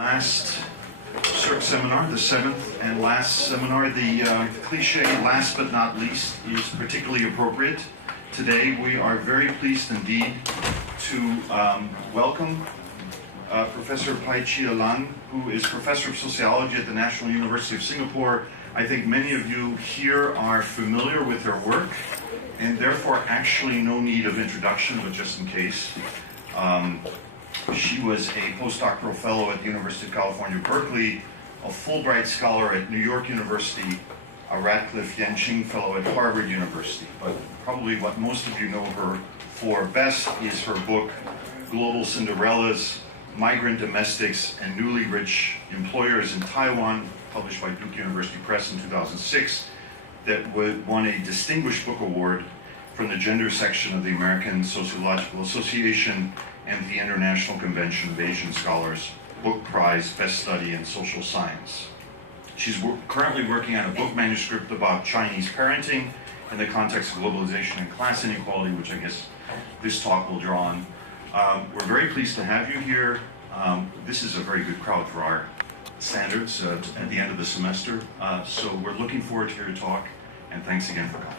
Last seminar, the seventh and last seminar, the cliche last but not least is particularly appropriate. Today we are very pleased indeed to welcome Professor Pei-Chia Lan, who is Professor of Sociology at the National University of Singapore. I think many of you here are familiar with her work, and therefore actually no need of introduction, but just in case. She was a postdoctoral fellow at the University of California, Berkeley, a Fulbright scholar at New York University, a Radcliffe Yenching Fellow at Harvard University. But probably what most of you know her for best is her book, Global Cinderellas, Migrant Domestics and Newly Rich Employers in Taiwan, published by Duke University Press in 2006, that won a Distinguished Book Award from the gender section of the American Sociological Association and the International Convention of Asian Scholars Book Prize, Best Study in Social Science. She's currently working on a book manuscript about Chinese parenting in the context of globalization and class inequality, which I guess this talk will draw on. We're very pleased to have you here. This is a very good crowd for our standards at the end of the semester. So we're looking forward to your talk, and thanks again for coming.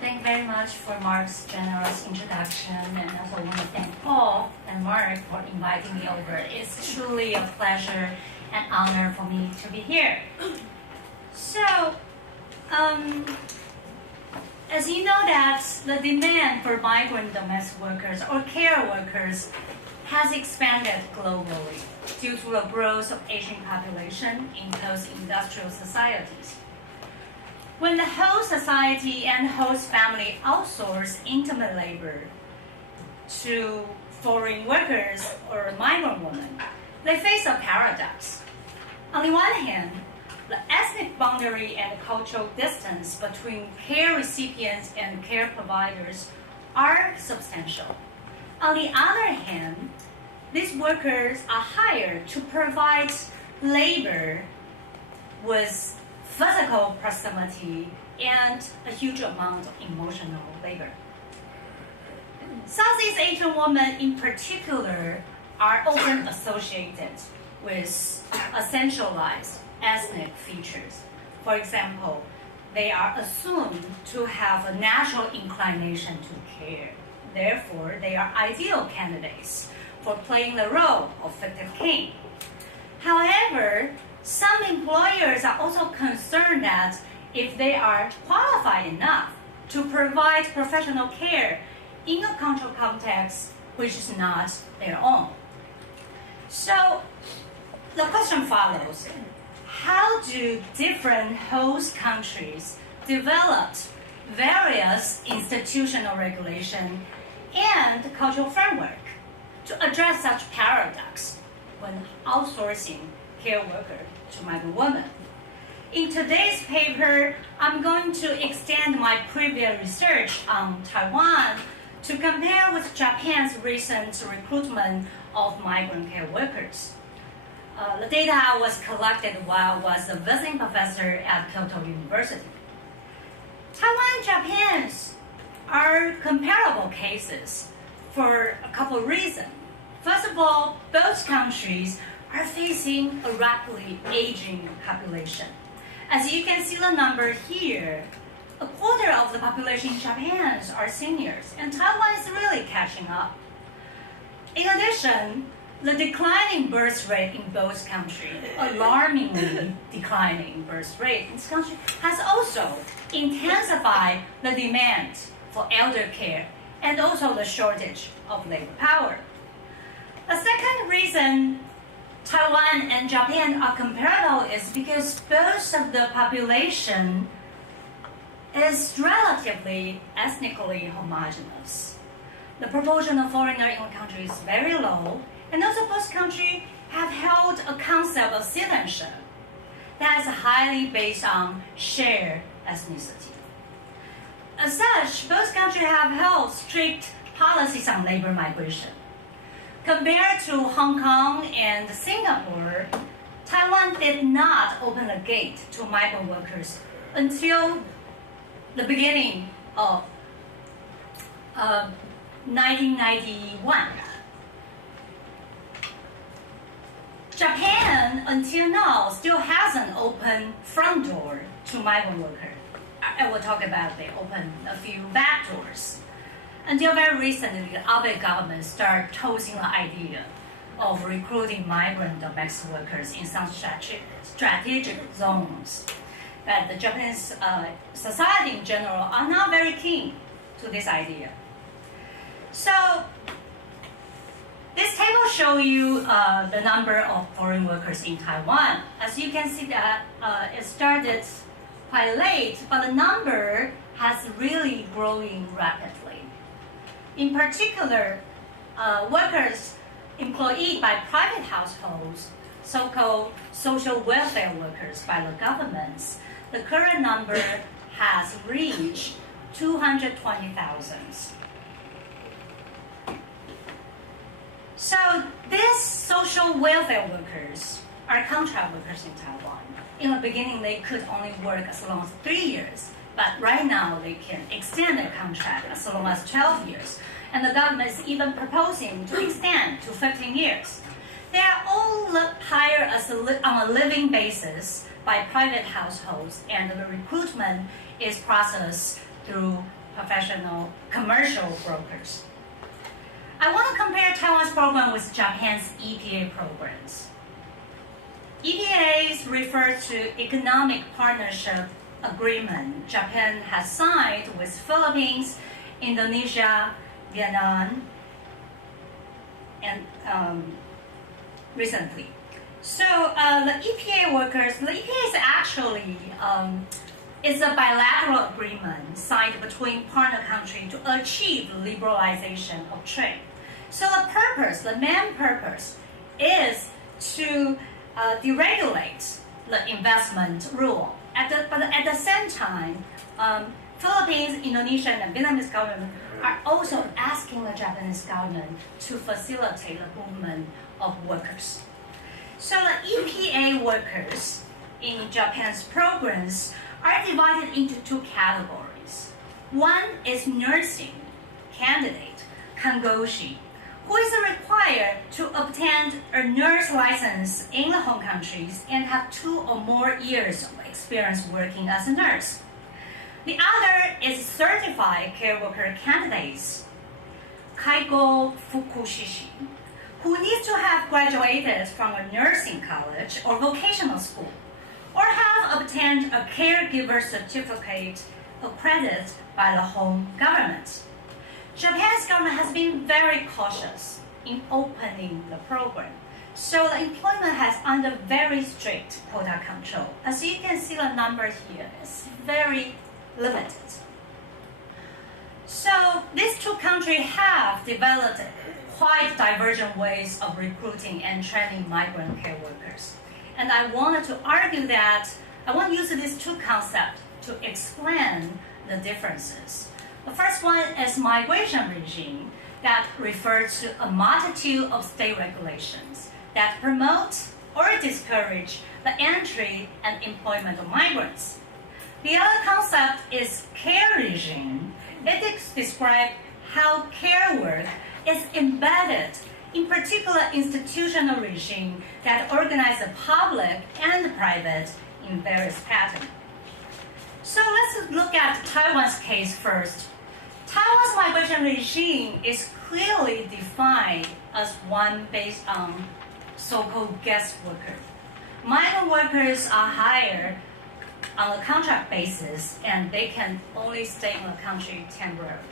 Thank you very much for Mark's generous introduction, and also want to thank Paul and Mark for inviting me over. It's truly a pleasure and honor for me to be here. So, as you know that the demand for migrant domestic workers or care workers has expanded globally due to the growth of Asian population in post-industrial societies. When the host society and host family outsource intimate labor to foreign workers or migrant women, they face a paradox. On the one hand, the ethnic boundary and cultural distance between care recipients and care providers are substantial. On the other hand, these workers are hired to provide labor with physical proximity and a huge amount of emotional labor. Southeast Asian women in particular are often associated with essentialized ethnic features. For example, they are assumed to have a natural inclination to care. Therefore, they are ideal candidates for playing the role of fictive king. However, some employers are also concerned that if they are qualified enough to provide professional care in a cultural context which is not their own. So the question follows, how do different host countries develop various institutional regulation and cultural framework to address such paradox when outsourcing care worker to migrant women? In today's paper, I'm going to extend my previous research on Taiwan to compare with Japan's recent recruitment of migrant care workers. The data was collected while I was a visiting professor at Kyoto University. Taiwan and Japan are comparable cases for a couple of reasons. First of all, both countries are facing a rapidly aging population. As you can see the number here, a quarter of the population in Japan are seniors, and Taiwan is really catching up. In addition, the declining birth rate in both countries, alarmingly declining birth rate in this country, has also intensified the demand for elder care and also the shortage of labor power. The second reason Taiwan and Japan are comparable is because both of the population is relatively ethnically homogeneous. The proportion of foreigners in the country is very low, and also both countries have held a concept of citizenship that is highly based on shared ethnicity. As such, both countries have held strict policies on labor migration. Compared to Hong Kong and Singapore, Taiwan did not open the gate to migrant workers until the beginning of 1991. Japan, until now, still hasn't opened front door to migrant workers. I will talk about they open a few back doors. Until very recently, the Abe government started tossing the idea of recruiting migrant domestic workers in some strategic zones. But the Japanese society in general are not very keen to this idea. So this table shows you the number of foreign workers in Taiwan. As you can see that it started quite late, but the number has really growing rapidly. In particular, workers employed by private households, so-called social welfare workers by the governments, the current number has reached 220,000. So these social welfare workers are contract workers in Taiwan. In the beginning, they could only work as long as 3 years, but right now they can extend their contract as long as 12 years. And the government is even proposing to extend to 15 years. They are all hired on a living basis by private households, and the recruitment is processed through professional commercial brokers. I want to compare Taiwan's program with Japan's EPA programs. EPAs refer to Economic Partnership Agreement Japan has signed with Philippines, Indonesia, Vietnam, and recently. So the EPA workers, the EPA is actually is a bilateral agreement signed between partner countries to achieve liberalization of trade. So the main purpose is to deregulate the investment rule. But at the same time, Philippines, Indonesia, and the Vietnamese government are also asking the Japanese government to facilitate the movement of workers. So the EPA workers in Japan's programs are divided into two categories. One is nursing candidate, kangoshi, who is required to obtain a nurse license in the home countries and have 2 or more years of experience working as a nurse. The other is certified care worker candidates, kaigo fukushishi, who needs to have graduated from a nursing college or vocational school, or have obtained a caregiver certificate accredited by the home government. Japan's government has been very cautious in opening the program, so the employment has under very strict quota control. As you can see, the number here is very limited. So these two countries have developed quite divergent ways of recruiting and training migrant care workers. And I wanted to argue that I want to use these two concepts to explain the differences. The first one is migration regime that refers to a multitude of state regulations that promote or discourage the entry and employment of migrants. The other concept is care regime. It describes how care work is embedded in particular institutional regime that organize the public and the private in various patterns. So let's look at Taiwan's case first. Taiwan's migration regime is clearly defined as one based on so-called guest workers. Migrant workers are hired on a contract basis, and they can only stay in the country temporarily.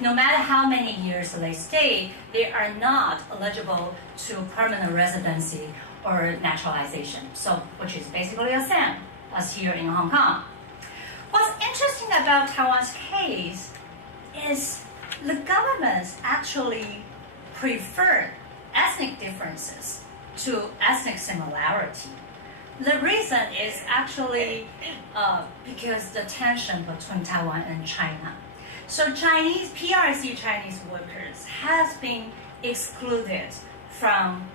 No matter how many years they stay, they are not eligible to permanent residency or naturalization, so which is basically the same as here in Hong Kong. What's interesting about Taiwan's case is the governments actually prefer ethnic differences to ethnic similarity. The reason is actually because the tension between Taiwan and China. So PRC Chinese workers has been excluded from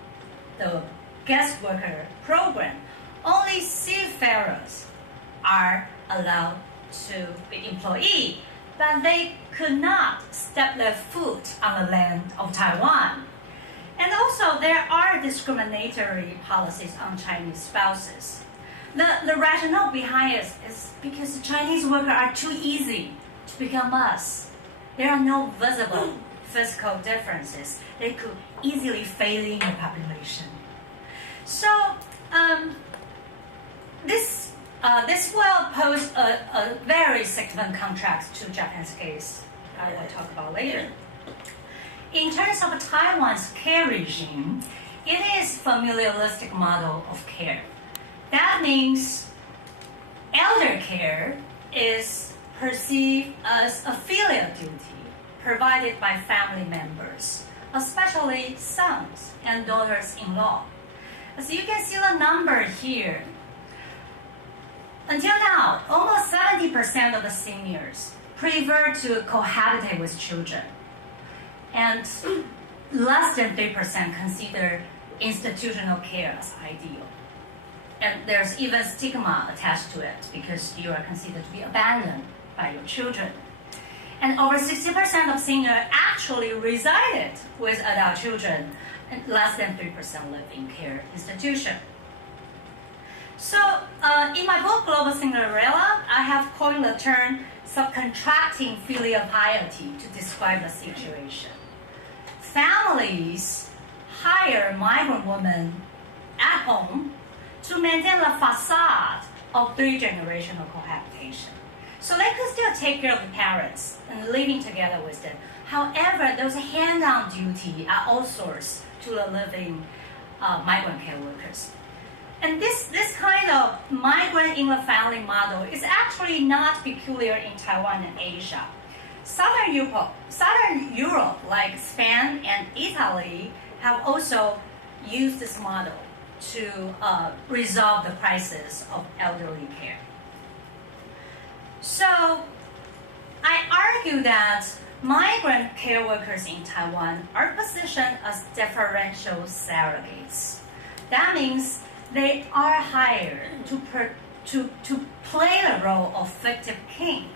the guest worker program. Only seafarers are allowed to be employed but they could not step their foot on the land of Taiwan. And also, there are discriminatory policies on Chinese spouses. The rationale behind it is because the Chinese workers are too easy to become us. There are no visible physical differences. They could easily fade in the population. So this will pose a very significant contrast to Japan's case I will talk about later. In terms of Taiwan's care regime, it is a familialistic model of care. That means elder care is perceived as a filial duty provided by family members, especially sons and daughters-in-law. As you can see the number here, until now, almost 70% of the seniors prefer to cohabitate with children, and less than 3% consider institutional care as ideal. And there's even stigma attached to it because you are considered to be abandoned by your children. And over 60% of seniors actually resided with adult children, and less than 3% live in care institution. So in my book, Global Cinderella, I have coined the term subcontracting filial piety to describe the situation. Families hire migrant women at home to maintain the facade of three-generational cohabitation. So they could still take care of the parents and living together with them. However, those hand-on duty are outsourced to the living migrant care workers. And this kind of migrant in the family model is actually not peculiar in Taiwan and Asia. Southern Europe, like Spain and Italy, have also used this model to resolve the crisis of elderly care. So I argue that migrant care workers in Taiwan are positioned as deferential surrogates. That means they are hired to play the role of fictive king.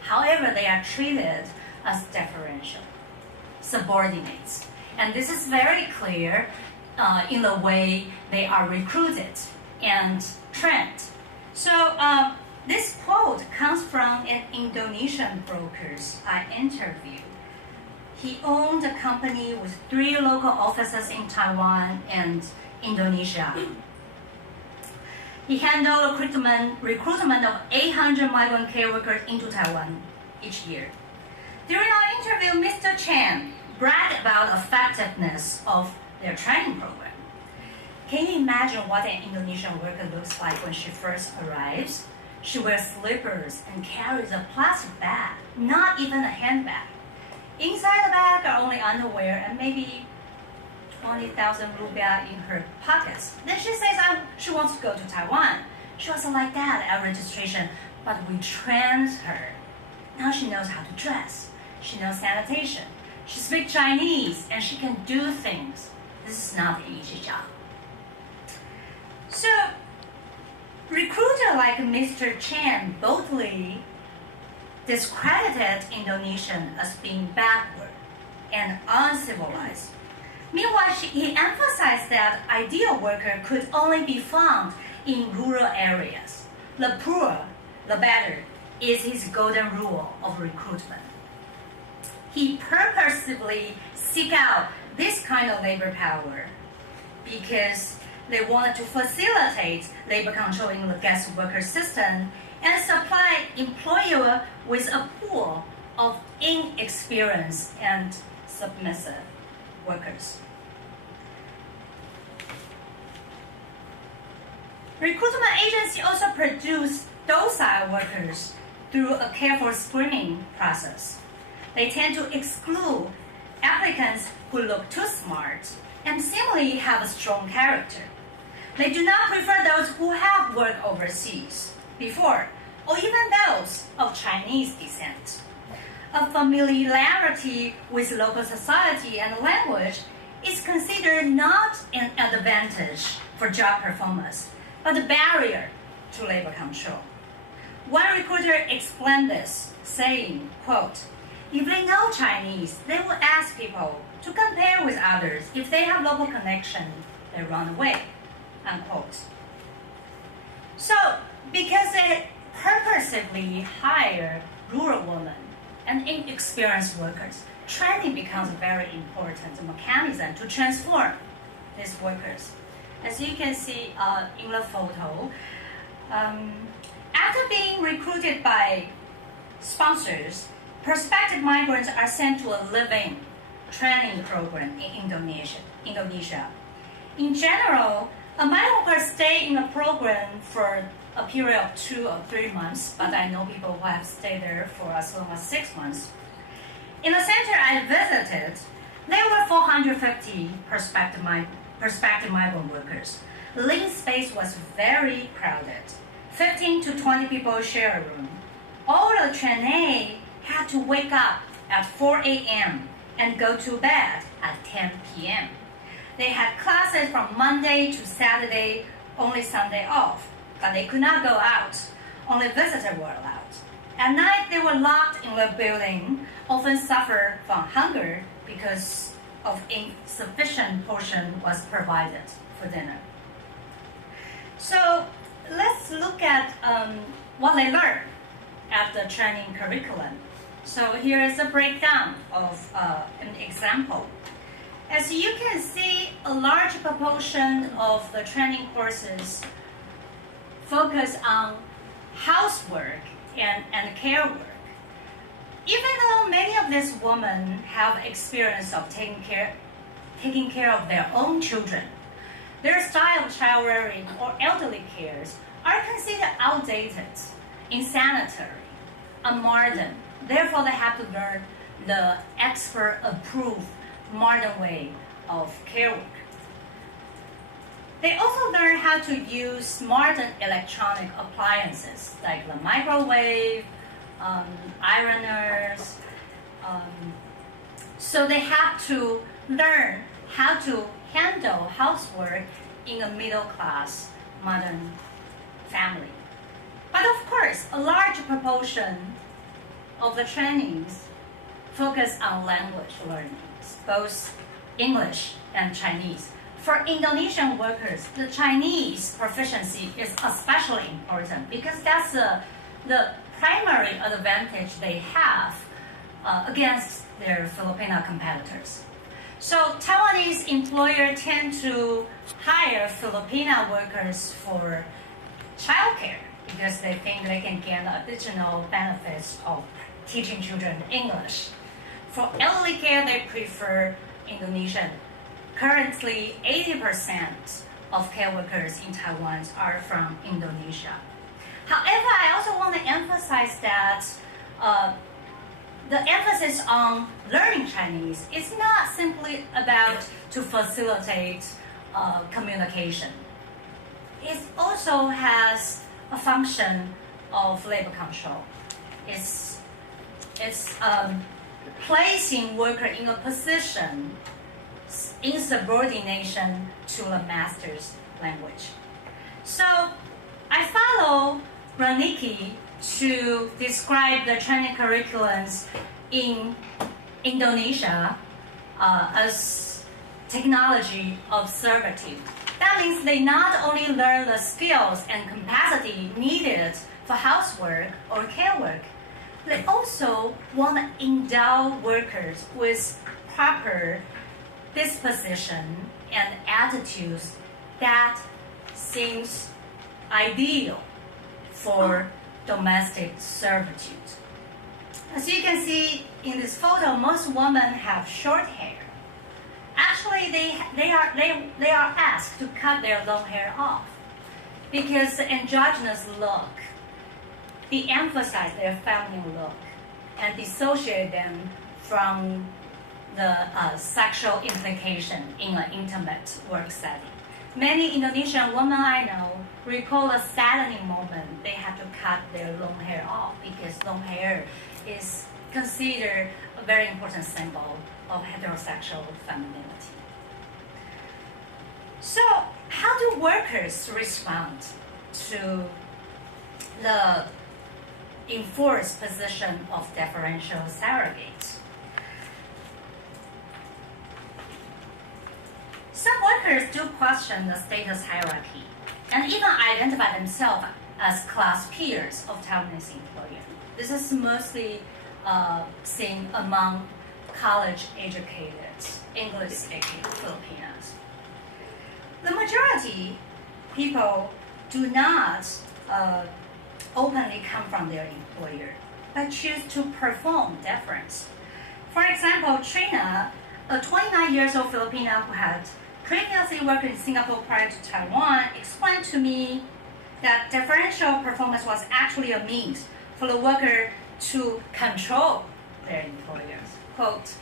However, they are treated as deferential subordinates. And this is very clear in the way they are recruited and trained. So this quote comes from an Indonesian broker I interviewed. He owned a company with 3 local offices in Taiwan and Indonesia. He handled recruitment of 800 migrant care workers into Taiwan each year. During our interview, Mr. Chen bragged about the effectiveness of their training program. Can you imagine what an Indonesian worker looks like when she first arrives? She wears slippers and carries a plastic bag, not even a handbag. Inside the bag are only underwear and maybe 20,000 rupiah in her pockets. Then she says she wants to go to Taiwan. She wasn't like that at registration, but we trained her. Now she knows how to dress. She knows sanitation. She speaks Chinese and she can do things. This is not an easy job. So, recruiter like Mr. Chen boldly discredited Indonesian as being backward and uncivilized. Meanwhile, he emphasized that ideal worker could only be found in rural areas. The poorer, the better, is his golden rule of recruitment. He purposely seek out this kind of labor power because they wanted to facilitate labor control in the guest worker system and supply employer with a pool of inexperienced and submissive workers. Recruitment agency also produce docile workers through a careful screening process. They tend to exclude applicants who look too smart and seemingly have a strong character. They do not prefer those who have worked overseas before, or even those of Chinese descent. A familiarity with local society and language is considered not an advantage for job performance, but a barrier to labor control. One recruiter explained this, saying, quote, "If they know Chinese, they will ask people to compare with others. If they have local connection, they run away," unquote. So, because they purposively hire rural women and inexperienced workers, training becomes a very important mechanism to transform these workers. As you can see in the photo, after being recruited by sponsors, prospective migrants are sent to a living training program in Indonesia. In general, a migrant worker stay in a program for a period of 2 or 3 months, but I know people who have stayed there for as long as 6 months. In the center I visited, there were 450 prospective migrant workers. The living space was very crowded. 15 to 20 people share a room. All the trainees had to wake up at 4 a.m. and go to bed at 10 p.m. They had classes from Monday to Saturday, only Sunday off, but they could not go out. Only visitors were allowed. At night, they were locked in the building, often suffered from hunger because of insufficient portion was provided for dinner. So let's look at what they learned at the training curriculum. So here is a breakdown of an example. As you can see, a large proportion of the training courses focus on housework and care work. Even though many of these women have experience of taking care of their own children, their style of child rearing or elderly cares are considered outdated, insanitary, unmodern. Therefore, they have to learn the expert-approved modern way of care work. They also learn how to use modern electronic appliances like the microwave, ironers. So they have to learn how to handle housework in a middle-class modern family. But of course, a large proportion of the trainings focus on language learning, both English and Chinese. For Indonesian workers, the Chinese proficiency is especially important because that's the primary advantage they have against their Filipino competitors. So Taiwanese employers tend to hire Filipino workers for childcare because they think they can get additional benefits of teaching children English. For elderly care, they prefer Indonesian. Currently, 80% of care workers in Taiwan are from Indonesia. However, I also want to emphasize that the emphasis on learning Chinese is not simply about to facilitate communication. It also has a function of labor control. It's placing worker in a position in subordination to the master's language. So I follow Raniki to describe the training curriculums in Indonesia as technology of servitude. That means they not only learn the skills and capacity needed for housework or care work, they also want to endow workers with proper disposition and attitudes that seems ideal for domestic servitude. As you can see in this photo, most women have short hair. Actually, they are asked to cut their long hair off because the androgynous look de-emphasize their feminine look and dissociate them from the sexual implication in an intimate work setting. Many Indonesian women I know recall a saddening moment they had to cut their long hair off because long hair is considered a very important symbol of heterosexual femininity. So, how do workers respond to the enforced position of deferential surrogates. Some workers do question the status hierarchy and even identify themselves as class peers of Taiwanese employers. This is mostly seen among college-educated, English-speaking Filipinos. The majority people do not openly come from their employer, but choose to perform deference. For example, Trina, a 29-year-old Filipino who had previously worked in Singapore prior to Taiwan, explained to me that deferential performance was actually a means for the worker to control their employers. Quote,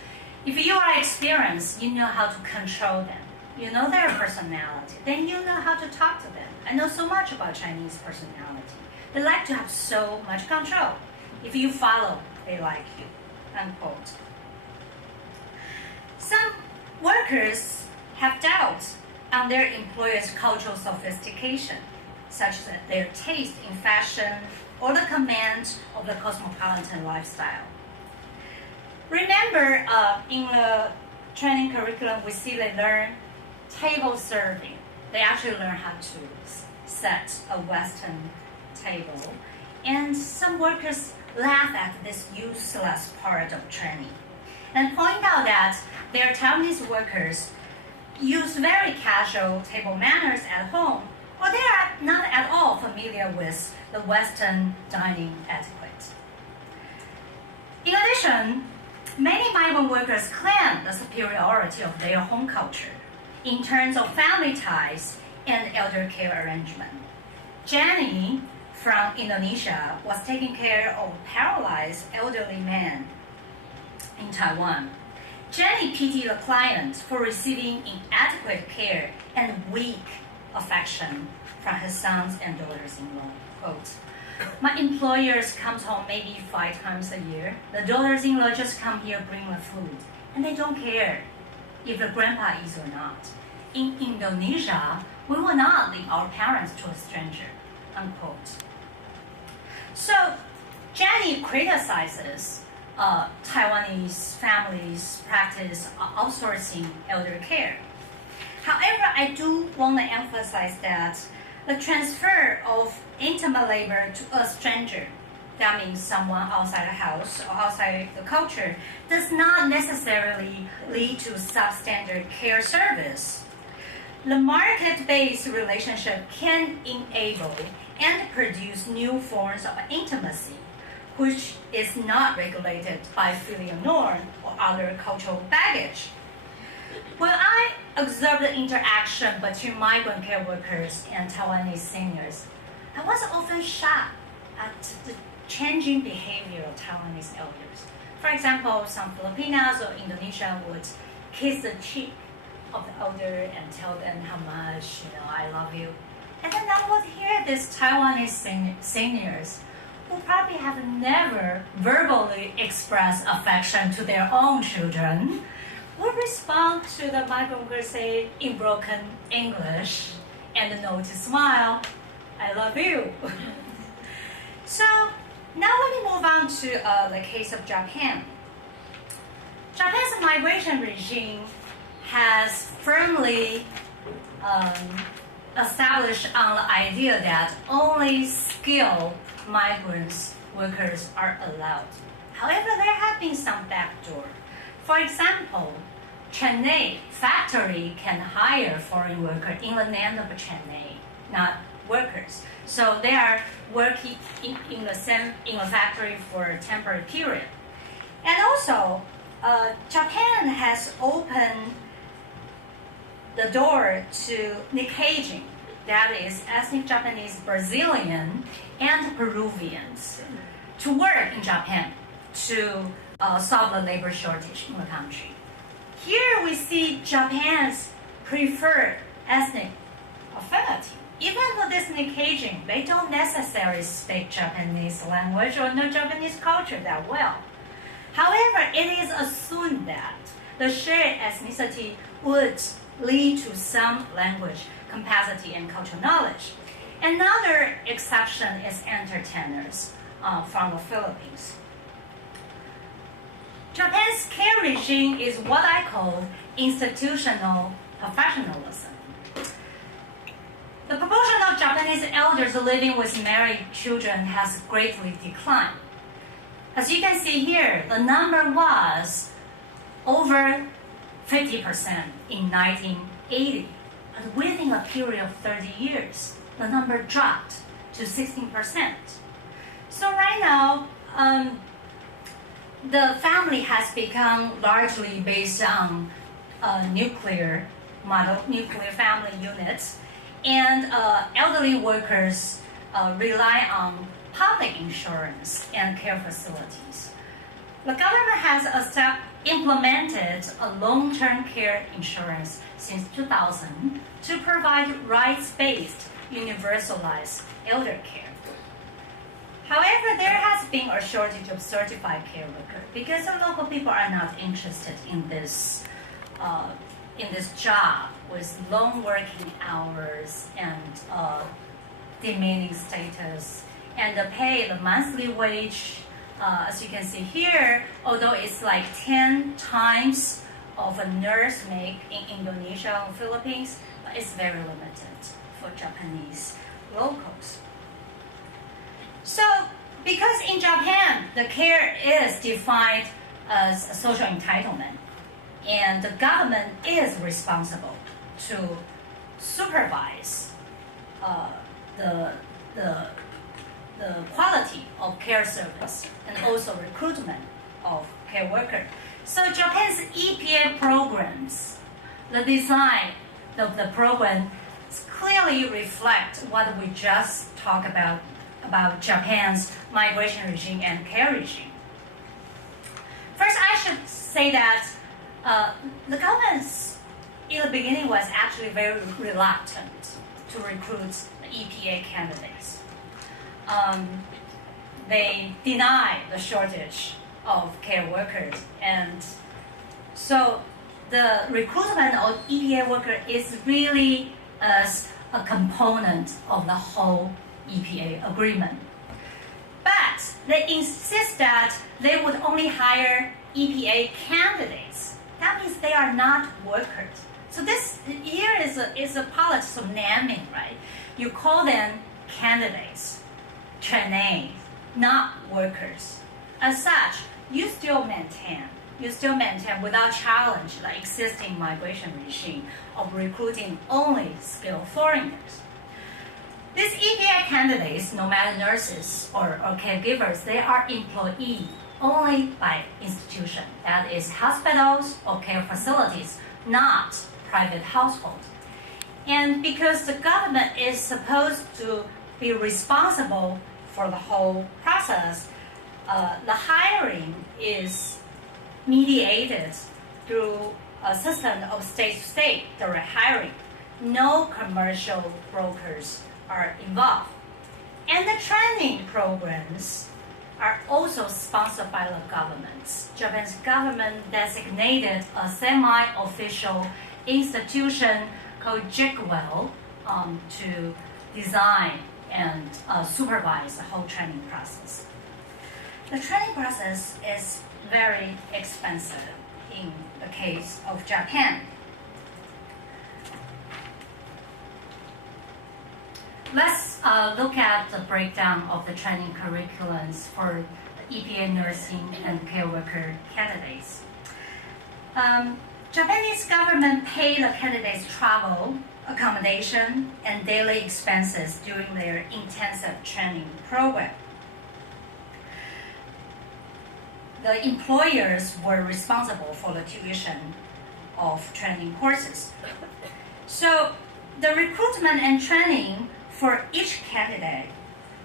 if you are experienced, you know how to control them. You know their personality. Then you know how to talk to them. I know so much about Chinese personality. They like to have so much control. If you follow, they like you. Unquote. Some workers have doubts on their employer's cultural sophistication, such as their taste in fashion or the command of the cosmopolitan lifestyle. Remember, in the training curriculum, we see they learn table serving. They actually learn how to set a Western table. And some workers laugh at this useless part of training and point out that their Taiwanese workers use very casual table manners at home, or they are not at all familiar with the Western dining etiquette. In addition, many migrant workers claim the superiority of their home culture in terms of family ties and elder care arrangement. Jenny from Indonesia was taking care of a paralyzed elderly man in Taiwan. Jenny pitied the client for receiving inadequate care and weak affection from his sons and daughters-in-law. Quote, my employers comes home maybe 5 times a year. The daughters-in-law just come here, bring the food, and they don't care if the grandpa is or not. In Indonesia, we will not leave our parents to a stranger. Unquote. So, Jenny criticizes Taiwanese families practice outsourcing elder care. However, I do want to emphasize that the transfer of intimate labor to a stranger, that means someone outside the house or outside the culture, does not necessarily lead to substandard care service. The market-based relationship can enable and produce new forms of intimacy, which is not regulated by filial norm or other cultural baggage. When I observed the interaction between migrant care workers and Taiwanese seniors, I was often shocked at the changing behavior of Taiwanese elders. For example, some Filipinos or Indonesians would kiss the cheek of the elder and tell them how much, I love you. And then I would hear these Taiwanese seniors who probably have never verbally expressed affection to their own children would respond to the migrant worker say in broken English and note to smile, I love you. So now let me move on to the case of Japan. Japan's migration regime has firmly established on the idea that only skilled migrant workers are allowed. However, there have been some backdoor. For example, Chennai factory can hire foreign workers in the name of Chennai, not workers. So they are working in the factory for a temporary period. And also, Japan has opened the door to Nikkei, that is ethnic Japanese, Brazilian, and Peruvians, to work in Japan to solve the labor shortage in the country. Here we see Japan's preferred ethnic affinity. Even for this Nikkei, they don't necessarily speak Japanese language or know Japanese culture that well. However, it is assumed that the shared ethnicity would lead to some language capacity and cultural knowledge. Another exception is entertainers. from the Philippines. Japan's care regime is what I call institutional professionalism. The proportion of Japanese elders living with married children has greatly declined. As you can see here, the number was over 50% in 1980, but within a period of 30 years, the number dropped to 16%. So right now, the family has become largely based on nuclear family units, and elderly workers rely on public insurance and care facilities. The government has implemented a long-term care insurance since 2000 to provide rights-based, universalized elder care. However, there has been a shortage of certified care workers because the local people are not interested in this job with long working hours and demeaning status, and the monthly wage. As you can see here, although it's like 10 times of a nurse make in Indonesia and Philippines, but it's very limited for Japanese locals. So, because in Japan, the care is defined as a social entitlement, and the government is responsible to supervise the quality of care service and also recruitment of care workers. So Japan's EPA programs, the design of the program clearly reflect what we just talked about Japan's migration regime and care regime. First, I should say that the government in the beginning was actually very reluctant to recruit the EPA candidates. They denied the shortage of care workers, and so the recruitment of EPA workers is really as a component of the whole EPA agreement. But they insist that they would only hire EPA candidates. That means they are not workers. So this here is a politics of naming, right? You call them candidates, trainees, not workers. As such, you still maintain without challenge the existing migration regime of recruiting only skilled foreigners. These EPA candidates, no matter nurses or caregivers, they are employed only by institution, that is hospitals or care facilities, not private households. And because the government is supposed to be responsible for the whole process, the hiring is mediated through a system of state-to-state direct hiring. No commercial brokers are involved. And the training programs are also sponsored by the government. Japan's government designated a semi-official institution called JICWEL to design and supervise the whole training process. The training process is very expensive in the case of Japan. Let's look at the breakdown of the training curriculums for the EPA nursing and care worker candidates. Japanese government paid the candidates travel, accommodation, and daily expenses during their intensive training program. The employers were responsible for the tuition of training courses. So the recruitment and training for each candidate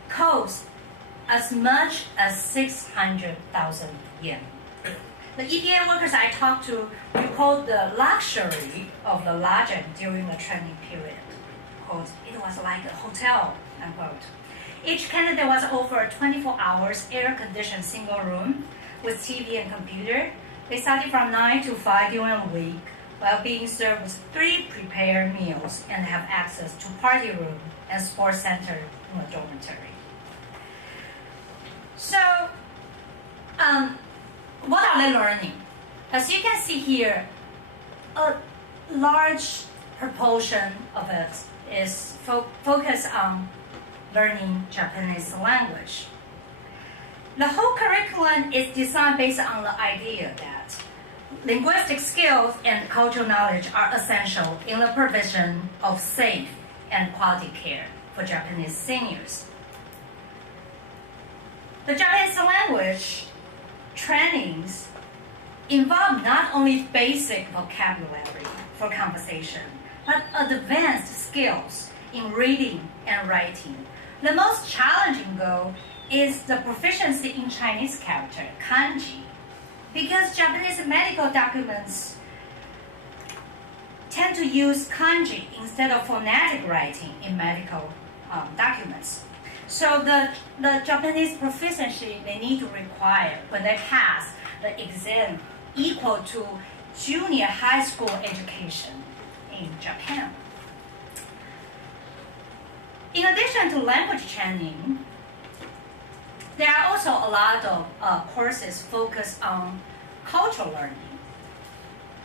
cost as much as 600,000 yen. The EPA workers I talked to recalled the luxury of the lodging during the training period. Quote, it was like a hotel, unquote. Each candidate was offered 24 hours air-conditioned single room with TV and computer. They studied from 9 to 5 during the week while being served with 3 prepared meals and have access to party room and sports center in the dormitory. they learning? As you can see here, a large proportion of it is focused on learning Japanese language. The whole curriculum is designed based on the idea that linguistic skills and cultural knowledge are essential in the provision of safe and quality care for Japanese seniors. The Japanese language trainings involve not only basic vocabulary for conversation, but advanced skills in reading and writing. The most challenging goal is the proficiency in Chinese character, kanji, because Japanese medical documents tend to use kanji instead of phonetic writing in medical documents. So the Japanese proficiency they need to require when they pass the exam equal to junior high school education in Japan. In addition to language training, there are also a lot of courses focused on cultural learning.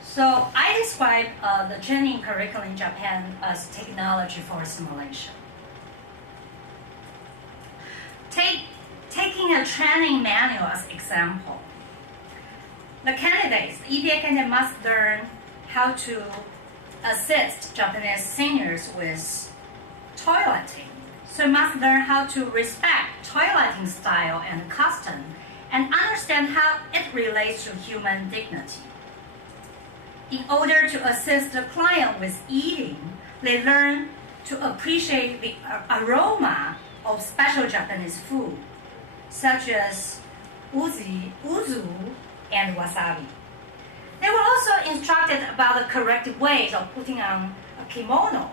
So I describe the training curriculum in Japan as technology for assimilation. Taking a training manual as example, the candidates, EPA candidates must learn how to assist Japanese seniors with toileting. So must learn how to respect toileting style and custom and understand how it relates to human dignity. In order to assist the client with eating, they learn to appreciate the aroma of special Japanese food, such as uzu and wasabi. They were also instructed about the correct ways of putting on a kimono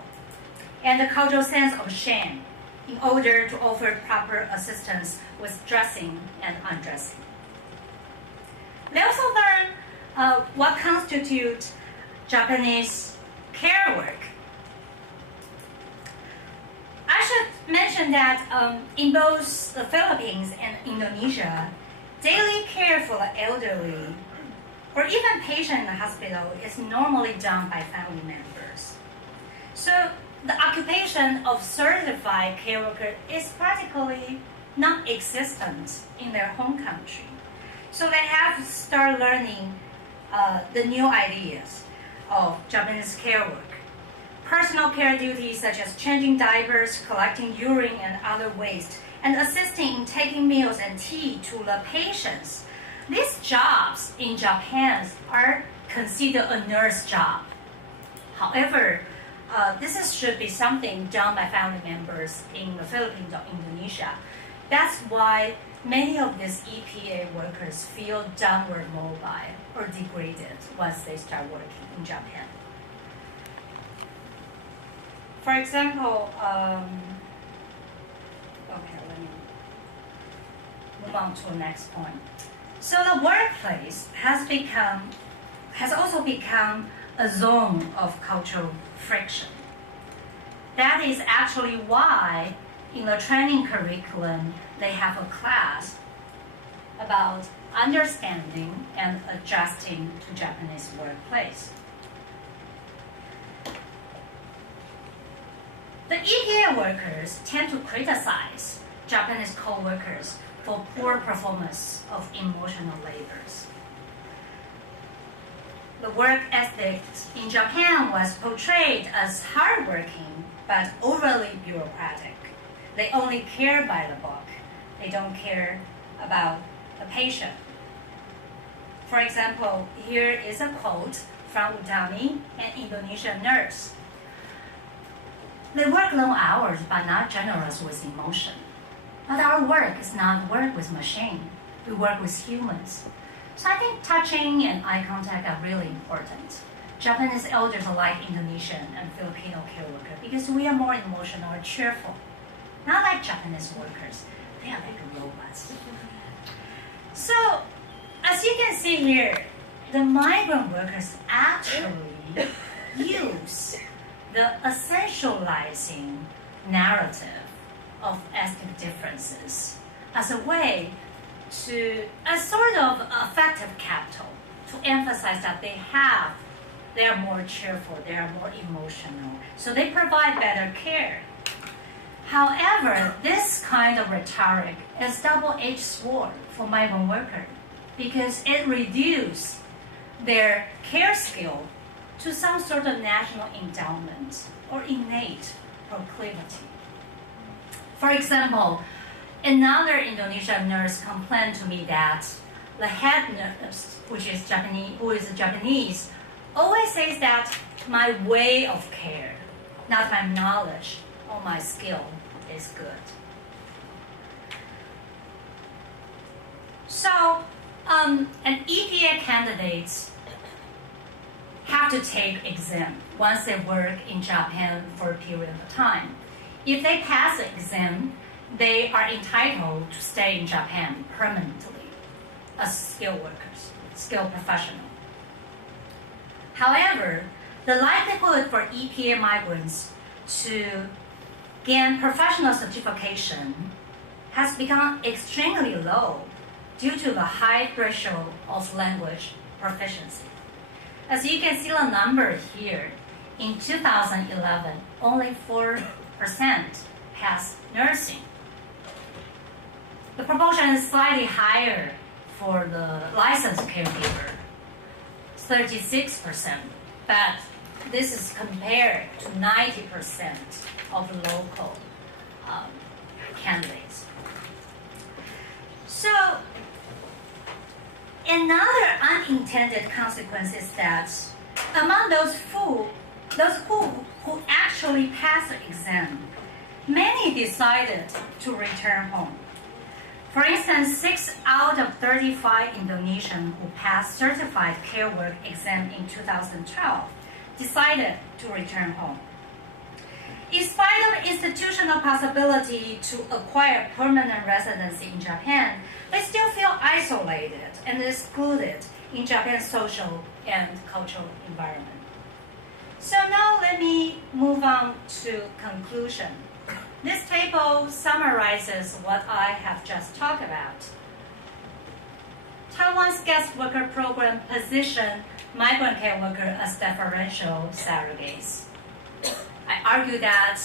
and the cultural sense of shame in order to offer proper assistance with dressing and undressing. They also learn what constitutes Japanese care work. I should mention that in both the Philippines and Indonesia, daily care for the elderly or even patient in the hospital is normally done by family members. So the occupation of certified care worker is practically non-existent in their home country. So they have to start learning the new ideas of Japanese care work. Personal care duties such as changing diapers, collecting urine and other waste, and assisting in taking meals and tea to the patients. These jobs in Japan are considered a nurse job. However, should be something done by family members in the Philippines or Indonesia. That's why many of these EPA workers feel downward mobile or degraded once they start working in Japan. For example, okay, let me move on to the next point. So the workplace has also become a zone of cultural friction. That is actually why in the training curriculum they have a class about understanding and adjusting to Japanese workplace. The EPA workers tend to criticize Japanese co-workers for poor performance of emotional labors. The work ethic in Japan was portrayed as hardworking but overly bureaucratic. They only care by the book. They don't care about the patient. For example, here is a quote from Utami, an Indonesian nurse. They work long hours but not generous with emotion. But our work is not work with machine. We work with humans. So I think touching and eye contact are really important. Japanese elders are like Indonesian and Filipino care workers because we are more emotional or cheerful. Not like Japanese workers. They are like robots. So, as you can see here, the migrant workers actually use the essentializing narrative of ethnic differences as a way to a sort of affective capital to emphasize that they are more cheerful, they are more emotional, so they provide better care. However, this kind of rhetoric is double-edged sword for migrant workers because it reduces their care skill to some sort of national endowment or innate proclivity. For example, another Indonesian nurse complained to me that the head nurse, who is Japanese, always says that my way of care, not my knowledge or my skill, is good. So, an EPA candidate have to take exam once they work in Japan for a period of time. If they pass the exam, they are entitled to stay in Japan permanently as skilled workers, skilled professionals. However, the likelihood for EPA migrants to gain professional certification has become extremely low due to the high threshold of language proficiency. As you can see the number here, in 2011, only 4% passed nursing. The proportion is slightly higher for the licensed caregiver, 36%, but this is compared to 90% of local candidates. So, another unintended consequence is that among those who actually passed the exam, many decided to return home. For instance, 6 out of 35 Indonesians who passed certified care work exam in 2012 decided to return home. In spite of institutional possibility to acquire permanent residency in Japan, they still feel isolated and excluded in Japan's social and cultural environment. So now let me move on to conclusion. This table summarizes what I have just talked about. Taiwan's guest worker program positioned migrant care workers as deferential surrogates. I argue that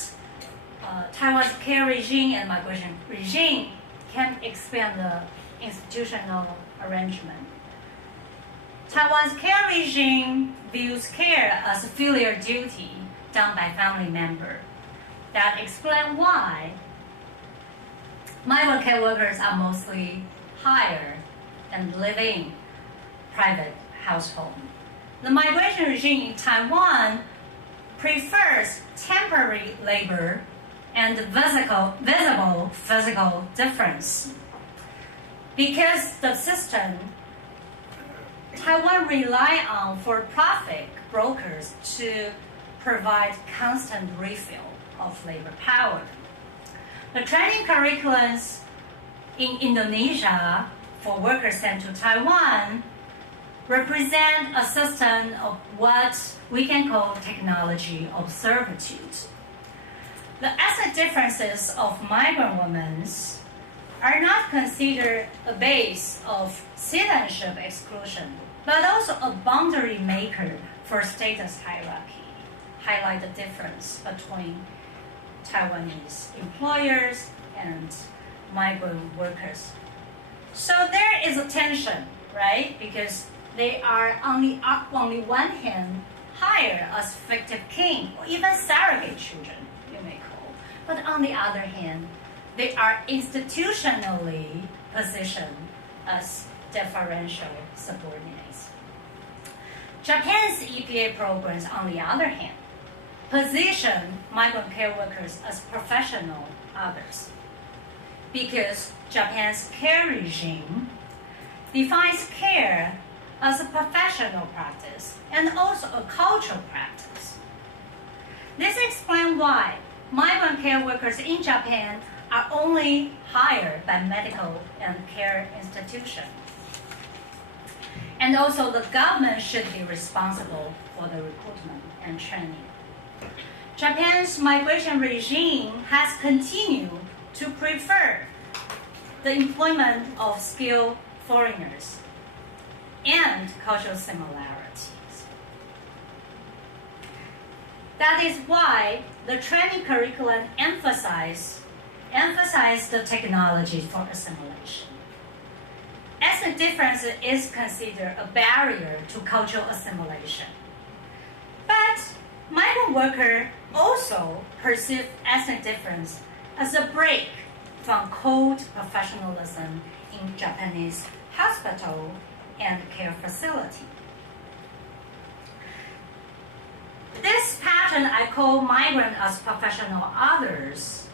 Taiwan's care regime and migration regime can expand the institutional arrangement. Taiwan's care regime views care as a filial duty done by family members. That explains why migrant care workers are mostly hired and live in private households. The migration regime in Taiwan prefers temporary labor and visible physical difference. Because the system, Taiwan relies on for-profit brokers to provide constant refill of labor power. The training curriculums in Indonesia for workers sent to Taiwan represent a system of what we can call technology of servitude. The ethnic differences of migrant women are not considered a base of citizenship exclusion, but also a boundary maker for status hierarchy, highlight the difference between Taiwanese employers and migrant workers. So there is a tension, right? Because they are on the one hand hired as fictive king or even surrogate children, you may call. But on the other hand, they are institutionally positioned as deferential subordinates. Japan's EPA programs, on the other hand, position migrant care workers as professional others, because Japan's care regime defines care as a professional practice and also a cultural practice. This explains why migrant care workers in Japan are only hired by medical and care institutions. And also the government should be responsible for the recruitment and training. Japan's migration regime has continued to prefer the employment of skilled foreigners, and cultural similarities. That is why the training curriculum emphasize the technology for assimilation. Ethnic difference is considered a barrier to cultural assimilation. But migrant workers also perceive ethnic difference as a break from cold professionalism in Japanese hospital and care facility. This pattern I call migrant as professional others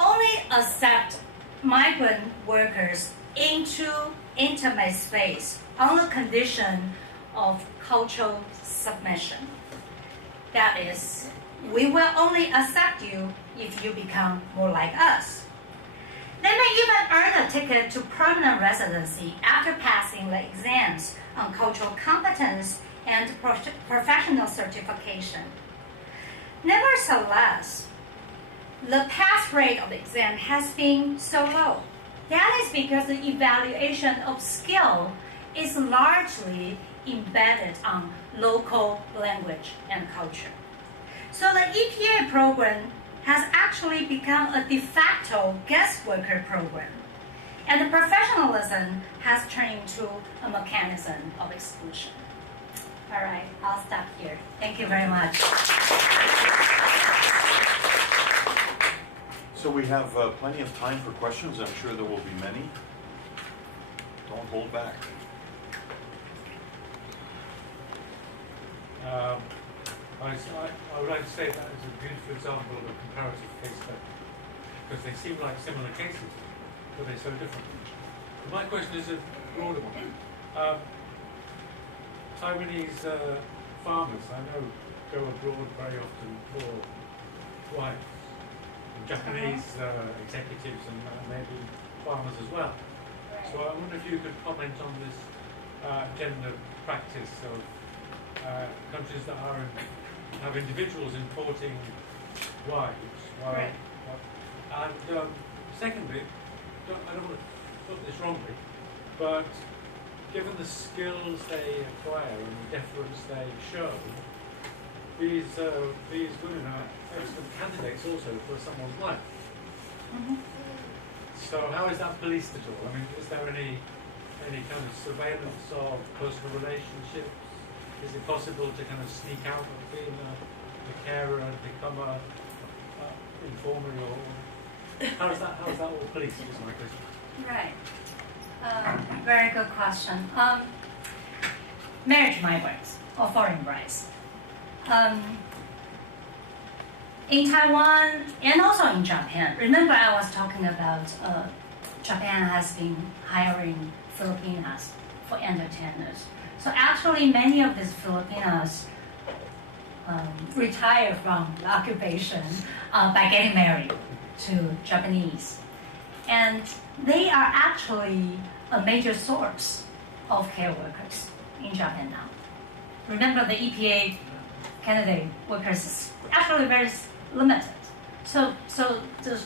only accept migrant workers into intimate space on the condition of cultural submission. That is, we will only accept you if you become more like us. They may even earn a ticket to permanent residency after passing the exams on cultural competence and professional certification. Nevertheless, the pass rate of the exam has been so low. That is because the evaluation of skill is largely embedded on local language and culture. So the EPA program has actually become a de facto guest worker program, and the professionalism has turned into a mechanism of exclusion. All right, I'll stop here. Thank you very much. So we have plenty of time for questions. I'm sure there will be many. Don't hold back. I would like to say that is a beautiful example of a comparative case study, because they seem like similar cases, but they're so different. But my question is a broader one. Taiwanese farmers, I know, go abroad very often for wives. And Japanese executives and maybe farmers as well. So I wonder if you could comment on this gender practice of countries that have individuals importing wives. Right. And secondly, I don't want to put this wrongly, but given the skills they acquire and the deference they show, these women are excellent candidates also for someone's wife. Mm-hmm. So how is that policed at all? I mean, is there any kind of surveillance of personal relationships? Is it possible to kind of sneak out of being a carer and become a informer, or how is that all policed? Is my question. Right. Very good question. Marriage migrants or foreign brides. In Taiwan and also in Japan, remember I was talking about Japan has been hiring Filipinas for entertainers. So actually many of these Filipinas retire from the occupation by getting married to Japanese. And they are actually a major source of care workers in Japan now. Remember, the EPA candidate workers is actually very limited. So the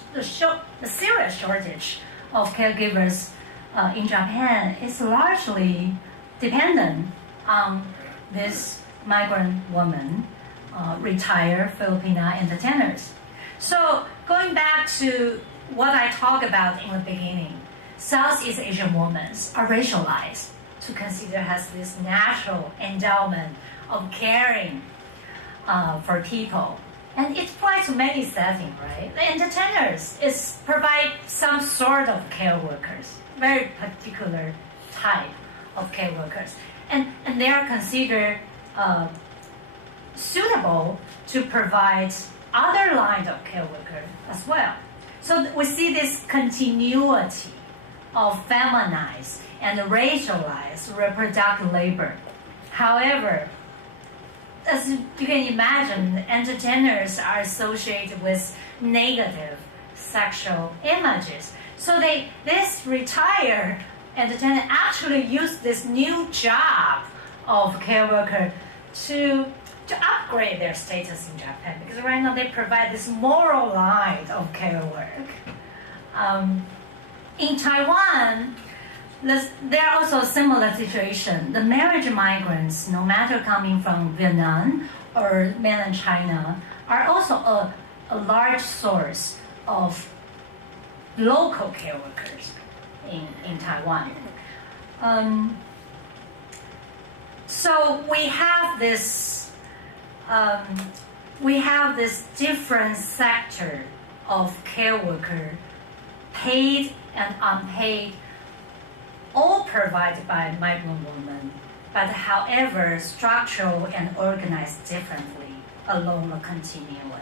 serious shortage of caregivers in Japan is largely dependent on this migrant woman, retired Filipina entertainers. So going back to what I talked about in the beginning, Southeast Asian women are racialized to consider as this natural endowment of caring for people. And it applies to many settings, right? The entertainers provide some sort of care workers, very particular type of care workers. And they are considered suitable to provide other lines of care workers as well. So we see this continuity of feminized and racialized reproductive labor. However, as you can imagine, entertainers are associated with negative sexual images. So this retired entertainer actually use this new job of care worker to upgrade their status in Japan, because right now they provide this moral line of care work. in Taiwan, there are also a similar situation. The marriage migrants, no matter coming from Vietnam or mainland China, are also a large source of local care workers in Taiwan. So we have this different sector of care worker, paid and unpaid, all provided by migrant women, but however structural and organized differently along the continuum.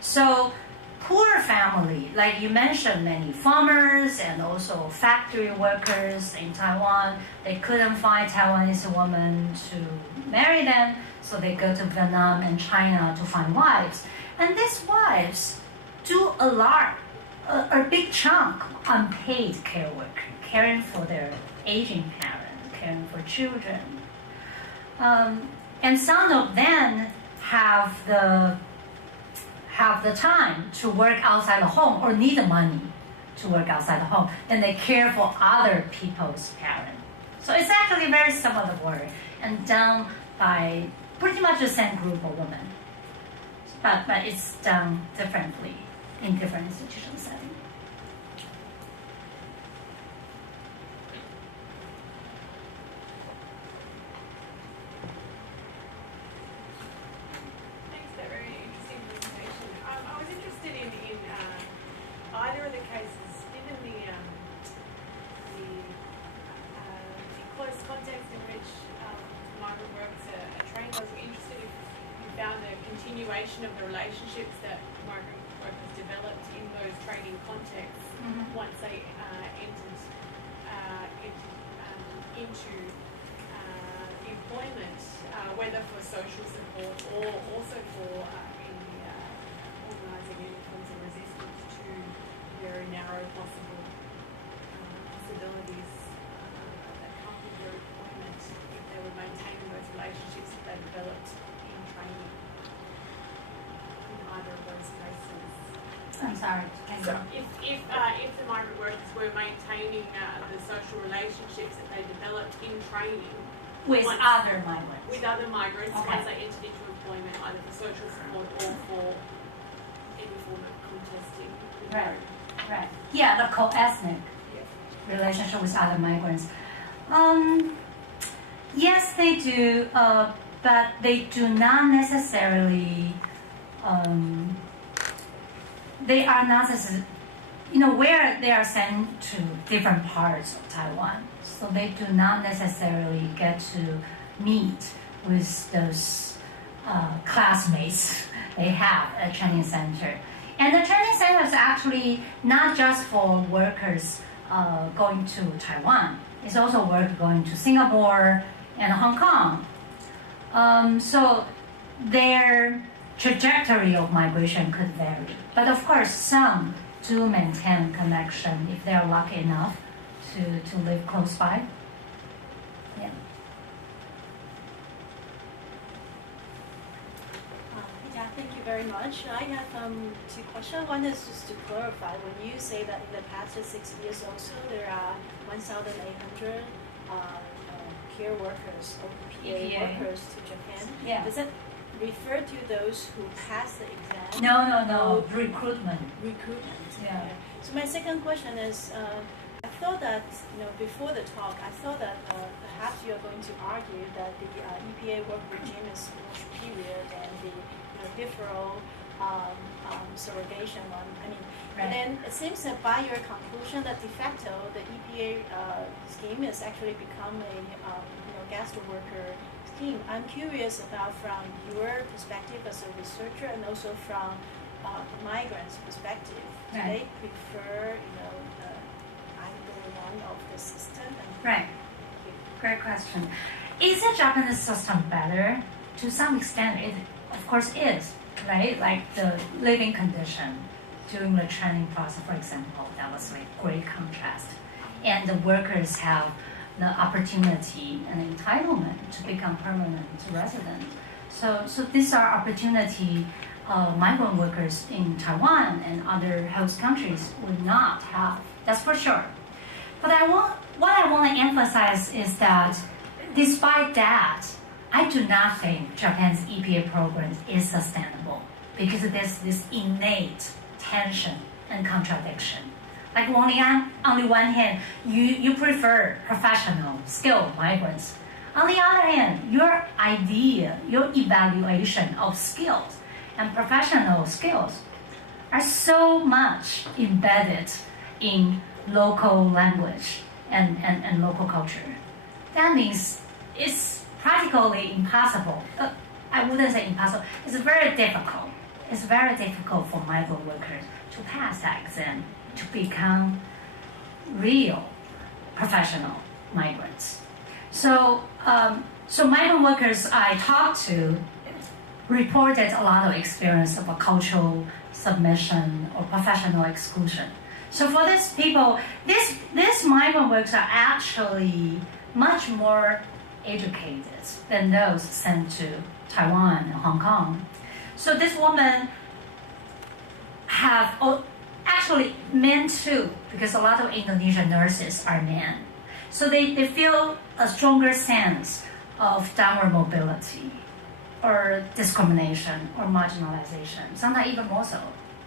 So poor family, like you mentioned, many farmers and also factory workers in Taiwan, they couldn't find Taiwanese women to marry them, so they go to Vietnam and China to find wives. And these wives do a big chunk unpaid care work, caring for their aging parents, caring for children. And some of them have the time to work outside the home or need the money to work outside the home, and they care for other people's parents. So it's actually very similar work and done by pretty much the same group of women, but it's done differently in different institution settings. Thanks for that very interesting presentation. I was interested in either of the cases, given the close context in which migrant workers are trained. I was interested if you found a continuation of the relationships that migrant workers developed in those training contexts once they entered into employment, whether for social support or also for organising any forms of resistance to very narrow possibilities that come with their employment, if they were maintaining those relationships that they developed in training in either of those cases. I'm sorry. So if the migrant workers were maintaining the social relationships that they developed in training With other migrants. with other migrants Okay. once they entered into employment, either for social support or for any form of contesting. Right. Yeah, the co-ethnic relationship with other migrants. Yes, they do, but they do not necessarily. They are not necessarily, where they are sent to different parts of Taiwan, so they do not necessarily get to meet with those classmates they have at training center. And the training center is actually not just for workers going to Taiwan. It's also work going to Singapore and Hong Kong. So their trajectory of migration could vary. But of course, some do maintain connection if they're lucky enough to live close by. Yeah. Yeah, thank you very much. I have two questions. One is just to clarify, when you say that in the past 6 years also, there are 1,800 care workers, or EPA workers to Japan. Yeah. Does that refer to those who passed the exam? No. Recruitment. Recruitment. Yeah. So my second question is, I thought that, before the talk, I thought that perhaps you are going to argue that the EPA work regime is more superior than the deferral surrogation one. But then it seems that by your conclusion that de facto the EPA scheme has actually become a guest worker scheme. I'm curious about from your perspective as a researcher and also from the migrants' perspective. Do they prefer either one of the system? Right. Great question. Is the Japanese system better? To some extent, it of course is, right? Like the living condition during the training process, for example, that was like great contrast. And the workers have the opportunity and entitlement to become permanent resident. So these are opportunity migrant workers in Taiwan and other host countries would not have. That's for sure. But what I want to emphasize is that despite that, I do not think Japan's EPA program is sustainable because there's this innate tension and contradiction. Like on the one hand, you prefer professional, skilled migrants. On the other hand, your idea, your evaluation of skills and professional skills are so much embedded in local language and local culture. That means it's practically impossible. I wouldn't say impossible. It's very difficult. It's very difficult for migrant workers to pass that exam to become real professional migrants. So migrant workers I talked to reported a lot of experience of a cultural submission or professional exclusion. So for these people, these migrant workers are actually much more educated than those sent to Taiwan and Hong Kong. So this woman have actually men too, because a lot of Indonesian nurses are men. So they feel a stronger sense of downward mobility or discrimination or marginalization, sometimes even more so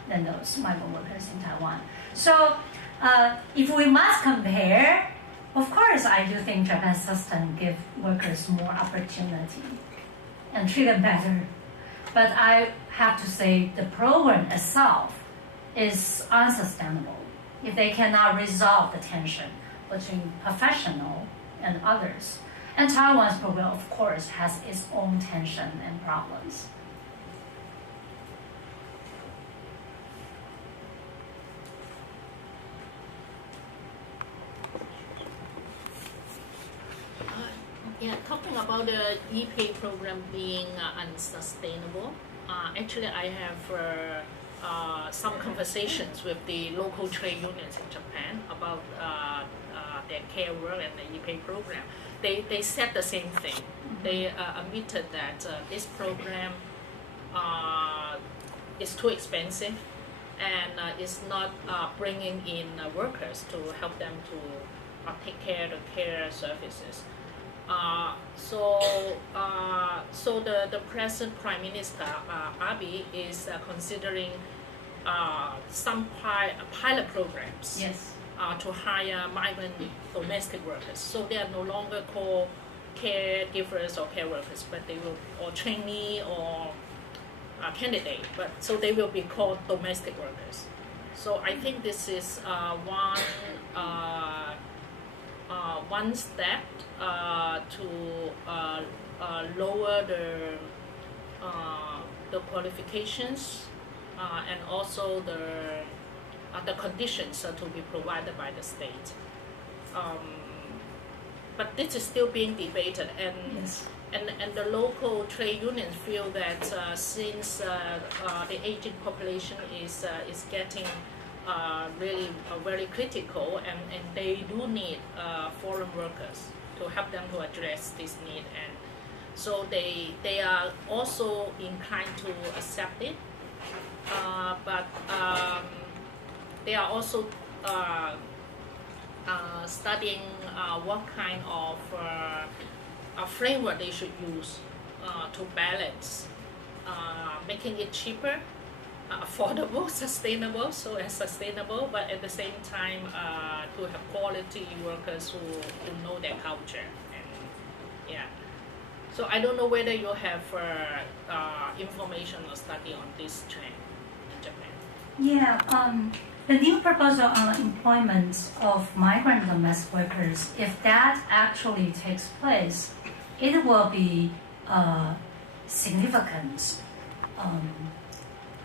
than those migrant workers in Taiwan. So if we must compare, of course I do think Japan's system gives workers more opportunity and treat them better. But I have to say the program itself is unsustainable if they cannot resolve the tension between professional and others. And Taiwan's program, of course, has its own tension and problems. Yeah, talking about the EPA program being unsustainable, actually I have some conversations with the local trade unions in Japan about their care work and the EPA program. They said the same thing. They admitted that this program is too expensive and is not bringing in workers to help them to take care of the care services. So the present Prime Minister Abe is considering some pilot programs. Yes. To hire migrant domestic workers. So they are no longer called caregivers or care workers, but they will, or trainee or candidate, but so they will be called domestic workers. So I think this is one step to lower the qualifications and also the conditions to be provided by the state. But this is still being debated, and Yes. and the local trade unions feel that since the aging population is getting really very critical, and they do need foreign workers to help them to address this need, and so they are also inclined to accept it, but they are also studying what kind of framework they should use to balance making it cheaper, affordable, sustainable, so as sustainable, but at the same time to have quality workers who know their culture. And yeah, so I don't know whether you have information or study on this trend in Japan. Yeah, the new proposal on employment of migrant domestic workers, if that actually takes place, it will be a significant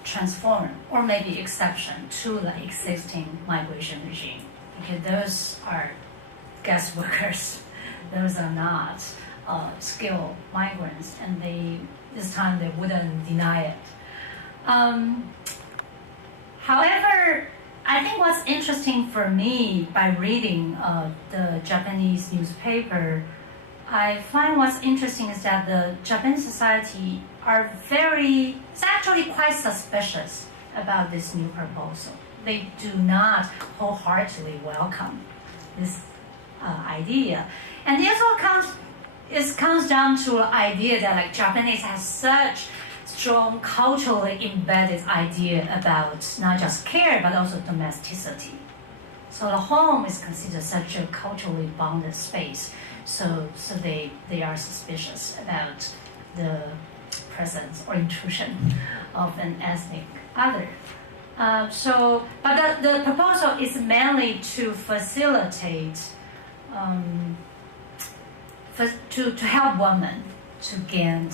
transform or maybe exception to the existing migration regime, because those are guest workers. Those are not skilled migrants, and this time they wouldn't deny it. However, I think what's interesting for me by reading the Japanese newspaper, I find what's interesting is that the Japanese society are very, it's actually quite suspicious about this new proposal. They do not wholeheartedly welcome this idea. And this all comes down to an idea that like Japanese has such strong culturally embedded idea about not just care but also domesticity. So the home is considered such a culturally bonded space. So they are suspicious about the presence or intrusion of an ethnic other. But the proposal is mainly to facilitate, to help women to gain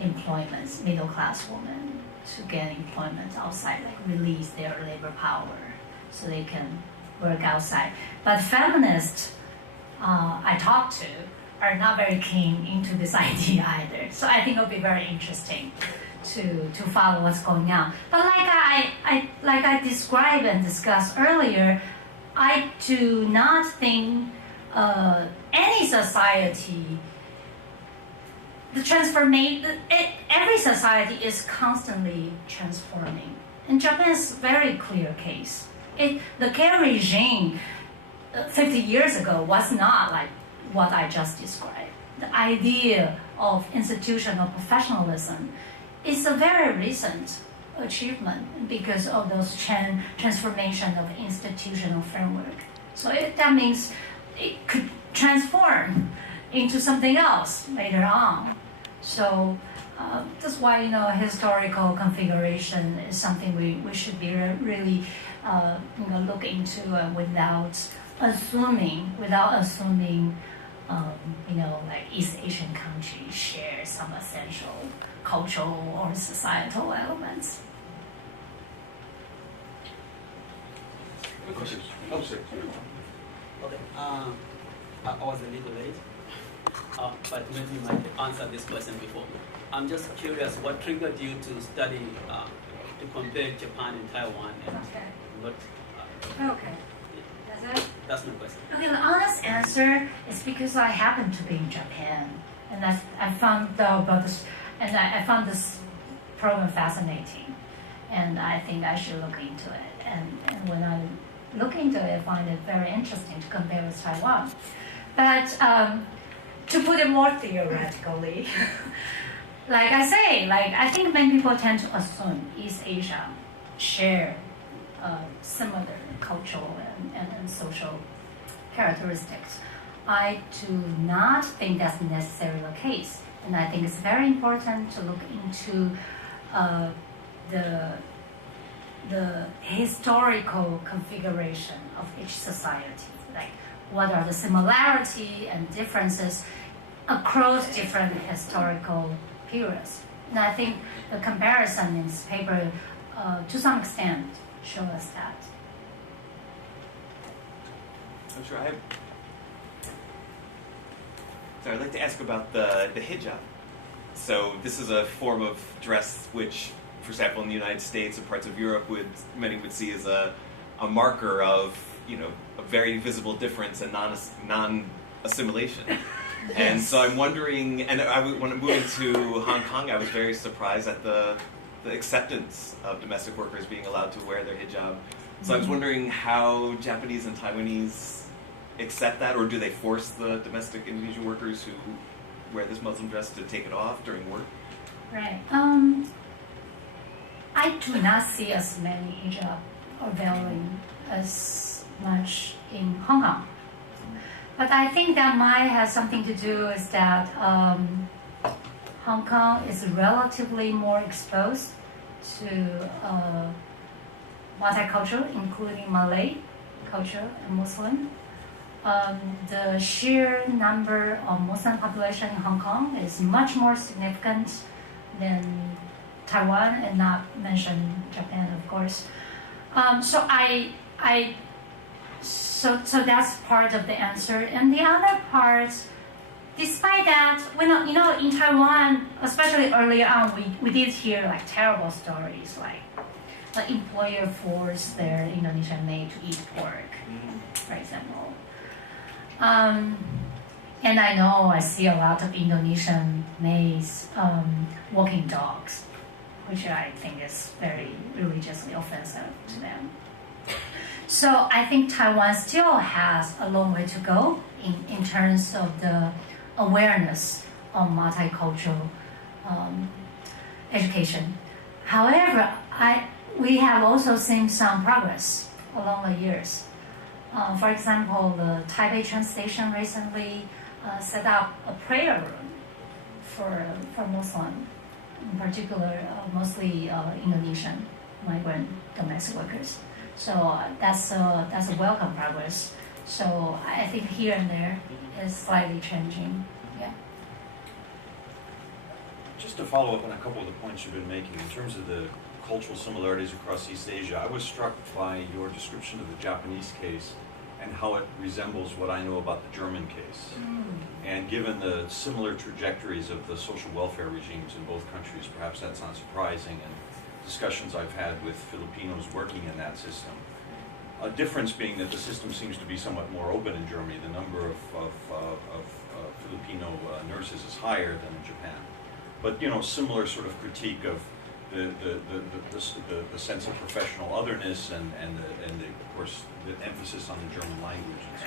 employment, middle class women to gain employment outside, like release their labor power so they can work outside. But feminists I talked to are not very keen into this idea either. So I think it'll be very interesting to follow what's going on. But like I described and discussed earlier, I do not think any society, every society is constantly transforming. And Japan is a very clear case. The care regime 50 years ago was not like what I just described. The idea of institutional professionalism is a very recent achievement because of those transformation of institutional framework. So that means it could transform into something else later on. So that's why historical configuration is something we should be really look into without assuming like East Asian countries share some essential cultural or societal elements. Questions? Oh, sure. Okay. I was a little late, but maybe you might answer this question before. I'm just curious, what triggered you to study, to compare Japan and Taiwan, and Okay. what? Okay. That's it? That's my question. Okay, the honest answer is because I happened to be in Japan, and I found out about this, and I found this program fascinating, and I think I should look into it. And when I look into it, I find it very interesting to compare with Taiwan. But to put it more theoretically, like I say, I think many people tend to assume East Asia share similar cultural and social characteristics. I do not think that's necessarily the case, and I think it's very important to look into the historical configuration of each society, like what are the similarity and differences across different historical periods. And I think the comparison in this paper, to some extent, show us that. I'm sure I'd like to ask about the hijab. So this is a form of dress which, for example, in the United States and parts of Europe, many would see as a marker of a very visible difference and non-assimilation. Yes. And so I'm wondering, and when I'm moving to Hong Kong, I was very surprised at the acceptance of domestic workers being allowed to wear their hijab. So I was wondering how Japanese and Taiwanese accept that, or do they force the domestic Indonesian workers who wear this Muslim dress to take it off during work? Right. I do not see as many hijab or veiling as much in Hong Kong. But I think that might have something to do with that Hong Kong is relatively more exposed to multicultural, including Malay culture and Muslim. The sheer number of Muslim population in Hong Kong is much more significant than Taiwan, and not mention Japan, of course. So that's part of the answer. And the other part, despite that, in Taiwan, especially early on, we did hear like terrible stories, like the employer forced their Indonesian maid to eat pork, for example. And I know I see a lot of Indonesian maids walking dogs, which I think is very religiously offensive to them. So I think Taiwan still has a long way to go in terms of the awareness of multicultural education. However, we have also seen some progress along the years. For example, the Taipei train station recently set up a prayer room for Muslim, in particular, mostly Indonesian migrant domestic workers. So that's a welcome progress. So I think here and there is slightly changing. Yeah. Just to follow up on a couple of the points you've been making, in terms of the cultural similarities across East Asia, I was struck by your description of the Japanese case and how it resembles what I know about the German case. And given the similar trajectories of the social welfare regimes in both countries, perhaps that's not surprising. And discussions I've had with Filipinos working in that system, a difference being that the system seems to be somewhat more open in Germany. The number of Filipino nurses is higher than in Japan. But similar sort of critique of the sense of professional otherness and of course the emphasis on the German language and so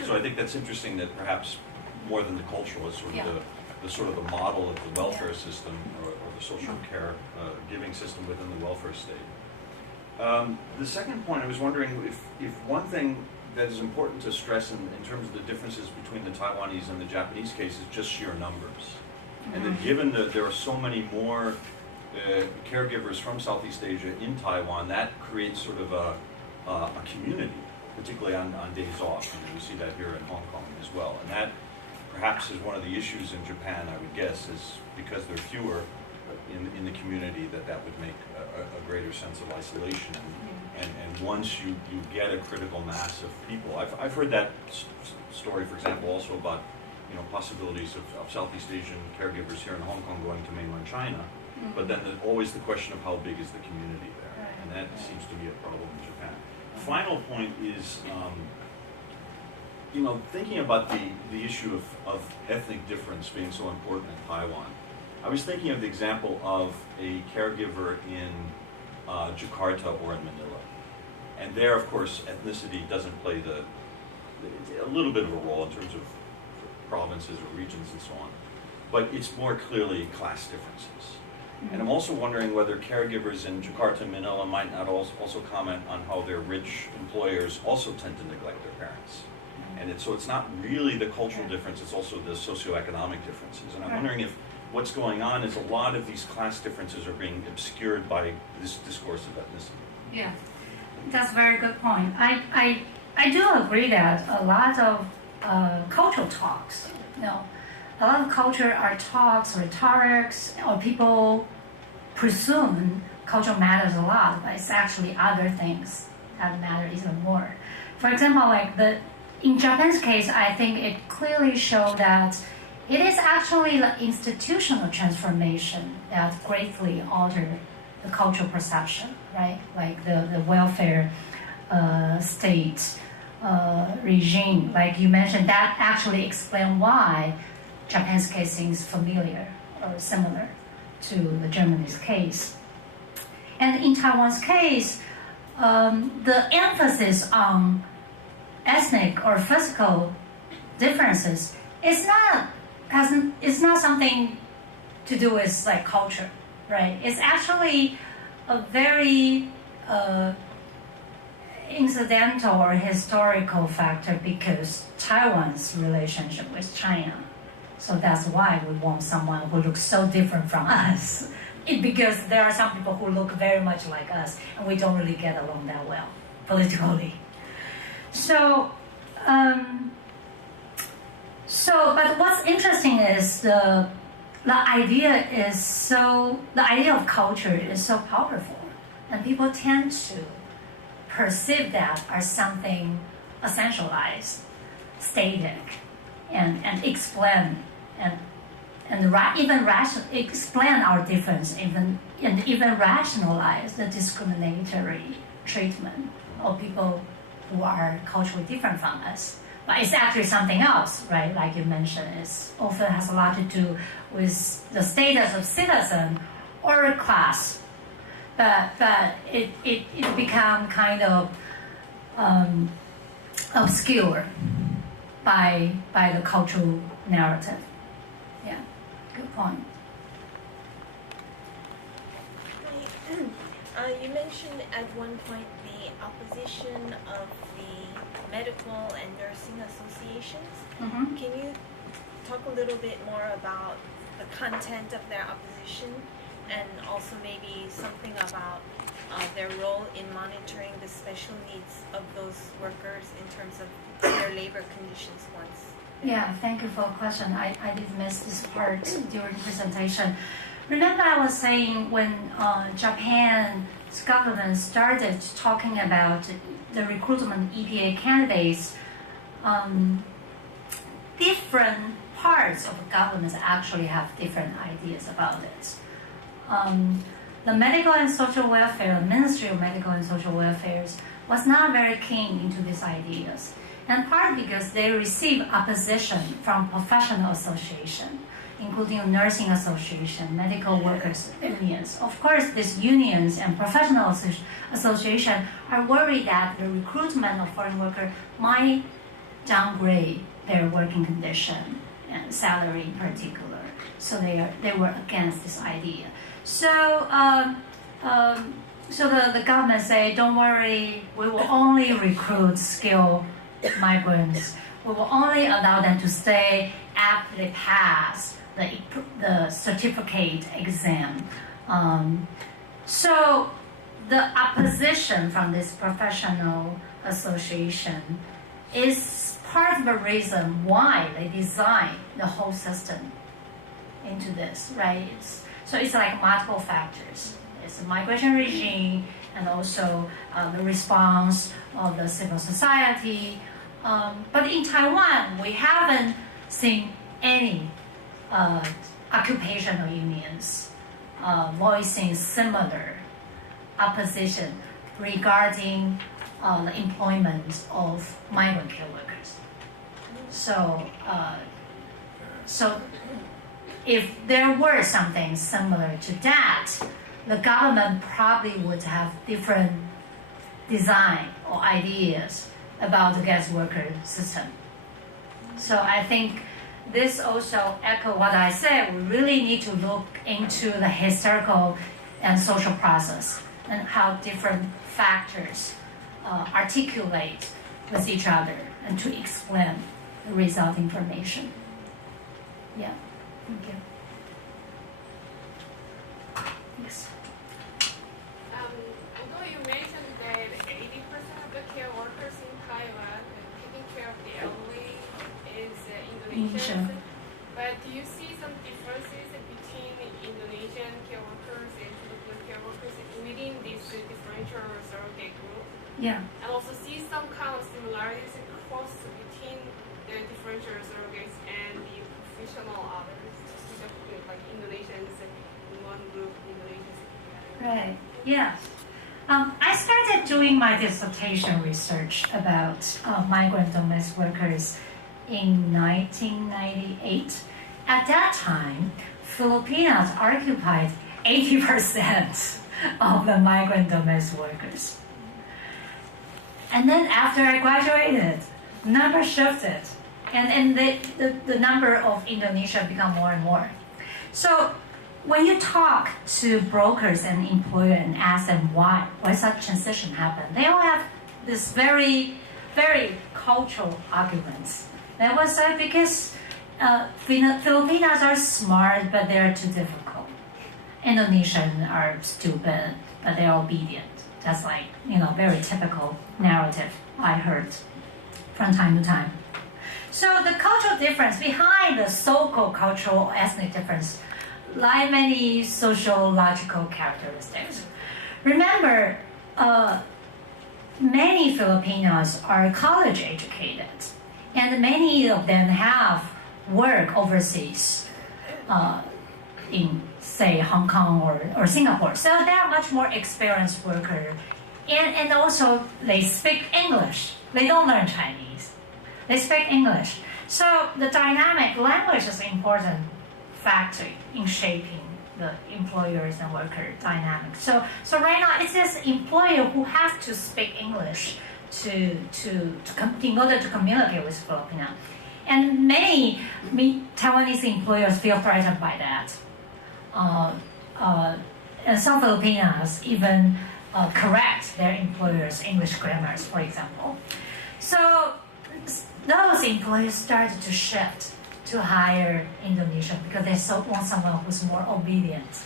on. So I think that's interesting that perhaps more than the cultural is sort of the model of the welfare system or the social care giving system within the welfare state. The second point, I was wondering if one thing that is important to stress in terms of the differences between the Taiwanese and the Japanese case is just sheer numbers. And that given that there are so many more caregivers from Southeast Asia in Taiwan, that creates sort of a community, particularly on days off. And we see that here in Hong Kong as well. And that perhaps is one of the issues in Japan, I would guess, is because there are fewer in the community that would make a greater sense of isolation. And once you get a critical mass of people, I've heard that story, for example, also about possibilities of Southeast Asian caregivers here in Hong Kong going to mainland China, but then always the question of how big is the community there, and that seems to be a problem in Japan. Final point is, thinking about the issue of ethnic difference being so important in Taiwan, I was thinking of the example of a caregiver in Jakarta or in Manila, and there, of course, ethnicity doesn't play a little bit of a role in terms of provinces or regions and so on, but it's more clearly class differences. And I'm also wondering whether caregivers in Jakarta and Manila might not also comment on how their rich employers also tend to neglect their parents. And so it's not really the cultural difference, it's also the socioeconomic differences. And I'm wondering if what's going on is a lot of these class differences are being obscured by this discourse of ethnicity. Yeah, that's a very good point. I do agree that a lot of cultural talks, a lot of culture are talks, rhetorics, or people presume culture matters a lot, but it's actually other things that matter even more. For example, in Japan's case, I think it clearly showed that it is actually the institutional transformation that greatly altered the cultural perception, right? Like the welfare state regime, like you mentioned, that actually explains why Japan's case seems familiar or similar to the Germany's case. And in Taiwan's case, the emphasis on ethnic or physical differences is not something to do with culture, right? It's actually a very incidental or historical factor because Taiwan's relationship with China. So that's why we want someone who looks so different from us. Because there are some people who look very much like us and we don't really get along that well politically. So, but what's interesting is the idea of culture is so powerful, and people tend to perceive that as something essentialized, static, and explain explain our difference, even rationalize the discriminatory treatment of people who are culturally different from us. but it's actually something else, right? Like you mentioned, it's often has a lot to do with the status of citizen or class, but it become kind of obscure by the cultural narrative. Yeah, good point. You mentioned at one point the opposition of the medical and nursing associations. Mm-hmm. Can you talk a little bit more about the content of their opposition and also maybe something about their role in monitoring the special needs of those workers in terms of their labor conditions once? Yeah, thank you for the question. I did miss this part during presentation. Remember I was saying when Japan's government started talking about the recruitment EPA candidates, different parts of the government actually have different ideas about it. The Medical and Social Welfare, the Ministry of Medical and Social Welfare was not very keen into these ideas. And part because they receive opposition from professional associations, including nursing association, medical workers unions. Of course, these unions and professional associations are worried that the recruitment of foreign workers might downgrade their working condition and salary in particular. So they were against this idea. So the government say, don't worry, we will only recruit skilled migrants. We will only allow them to stay after they pass the certificate exam. So the opposition from this professional association is part of the reason why they design the whole system into this, right? So it's like multiple factors. It's the migration regime and also the response of the civil society. But in Taiwan, we haven't seen any occupational unions voicing similar opposition regarding the employment of migrant care workers. So if there were something similar to that, the government probably would have different design or ideas about the guest worker system. So I think this also echoes what I said. We really need to look into the historical and social process and how different factors articulate with each other and to explain the result information. Yeah, thank you. Yes. I know you mentioned that 80% of the care workers in Taiwan taking care of the elderly is Indonesian. But do you see some differences between Indonesian care workers and Filipino care workers within this differential surrogate group? Yeah. And also see some kind of similarities across between the differential surrogates and the professional others, like Indonesians in one group, Indonesians in the other. Right. Yeah. I started doing my dissertation research about migrant domestic workers in 1998. At that time, Filipinos occupied 80% of the migrant domestic workers. And then after I graduated, the number shifted, and the number of Indonesia become more and more. So when you talk to brokers and employers and ask them why such transition happened, they all have this very, very cultural arguments. That was because Filipinos are smart, but they're too difficult. Indonesians are stupid, but they're obedient. That's like, very typical narrative I heard from time to time. So the cultural difference behind the so-called cultural ethnic difference lie many sociological characteristics. Remember, many Filipinos are college educated, and many of them have worked overseas in, say, Hong Kong or Singapore. So they are much more experienced workers. And also, they speak English. They don't learn Chinese. They speak English. So the dynamic language is an important factor in shaping the employers and worker dynamics. So right now it's this employer who has to speak English in order to communicate with Filipino. And many Taiwanese employers feel threatened by that. And some Filipinos even correct their employers' English grammars, for example. So those employers started to shift to hire Indonesian because they want someone who's more obedient.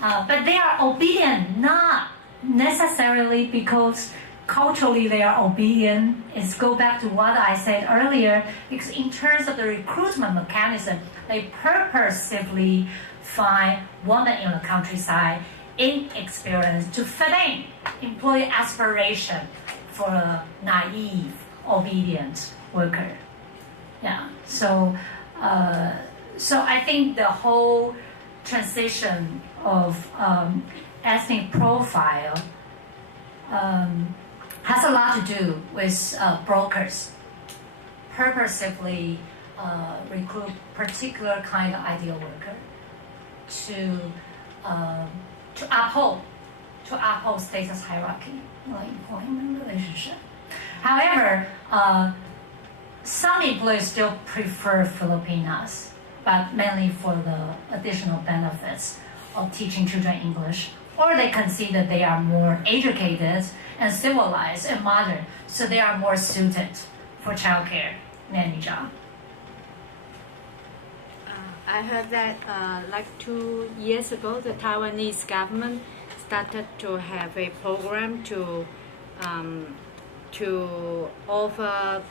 But they are obedient not necessarily because culturally they are obedient. It's go back to what I said earlier, because in terms of the recruitment mechanism, they purposefully find women in the countryside inexperienced to fit in employee aspiration for a naive, obedient worker. Yeah. So I think the whole transition of ethnic profile has a lot to do with brokers purposefully recruit particular kind of ideal worker to uphold status hierarchy in the employment relationship. However, some employers still prefer Filipinos, but mainly for the additional benefits of teaching children English, or they consider they are more educated and civilized and modern, so they are more suited for childcare nanny job. I heard that like 2 years ago, the Taiwanese government started to have a program to offer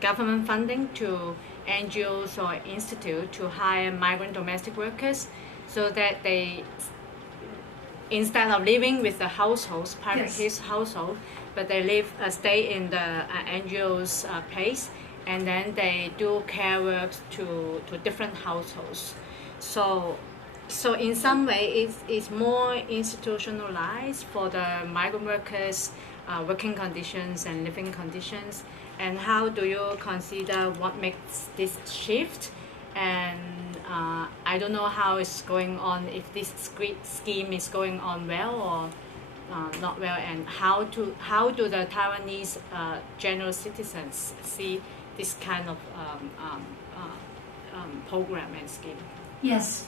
government funding to NGOs or institutes to hire migrant domestic workers, so that they, instead of living with the households, his household, but they stay in the NGO's place, and then they do care work to different households. So in some way, it's more institutionalized for the migrant workers' working conditions and living conditions. And how do you consider what makes this shift? And I don't know how it's going on, if this scheme is going on well or not well, and how do the Taiwanese general citizens see this kind of program and scheme? Yes,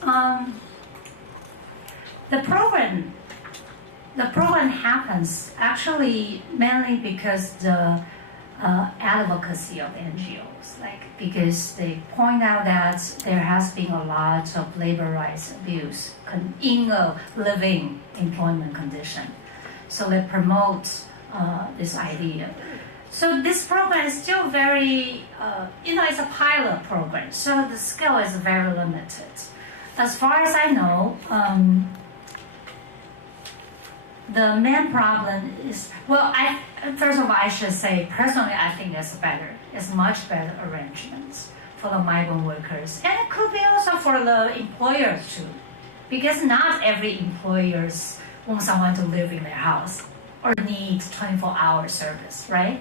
the program happens actually mainly because the advocacy of NGOs, because they point out that there has been a lot of labor rights abuse in a living employment condition. So they promote this idea. So this program is still very, it's a pilot program, so the scale is very limited. As far as I know, the main problem is, first of all, I should say, personally, I think it's much better arrangements for the migrant workers. And it could be also for the employers too, because not every employer wants someone to live in their house or needs 24-hour service, right?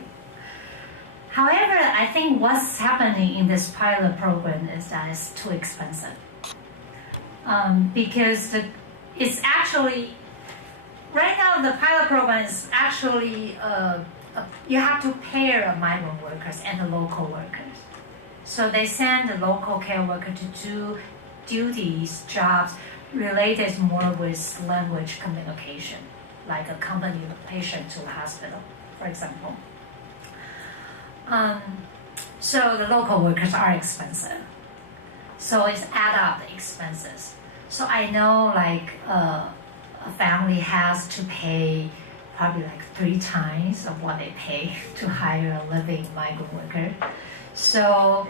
However, I think what's happening in this pilot program is that it's too expensive. Because it's actually, right now the pilot program is actually, you have to pair migrant workers and the local workers. So they send the local care worker to do duties, jobs related more with language communication, like accompany the patient to the hospital, for example. So the local workers are expensive. So it's add up the expenses. So I know a family has to pay probably 3 times of what they pay to hire a living migrant worker. So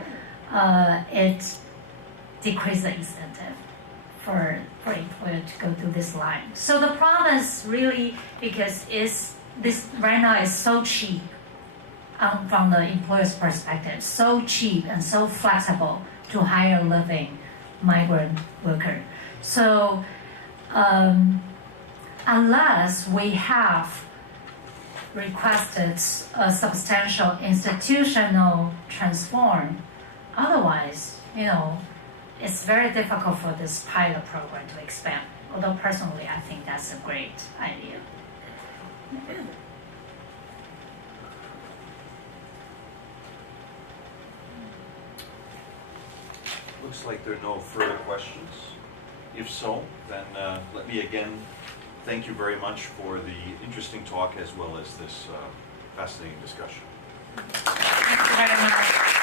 it decreases the incentive for employer to go through this line. So the problem is really because this right now is so cheap from the employer's perspective, so cheap and so flexible to hire a living migrant worker. So unless we have requested a substantial institutional transform. Otherwise, it's very difficult for this pilot program to expand. Although personally, I think that's a great idea. Looks like there are no further questions. If so, then let me again thank you very much for the interesting talk as well as this fascinating discussion. Thank you very much.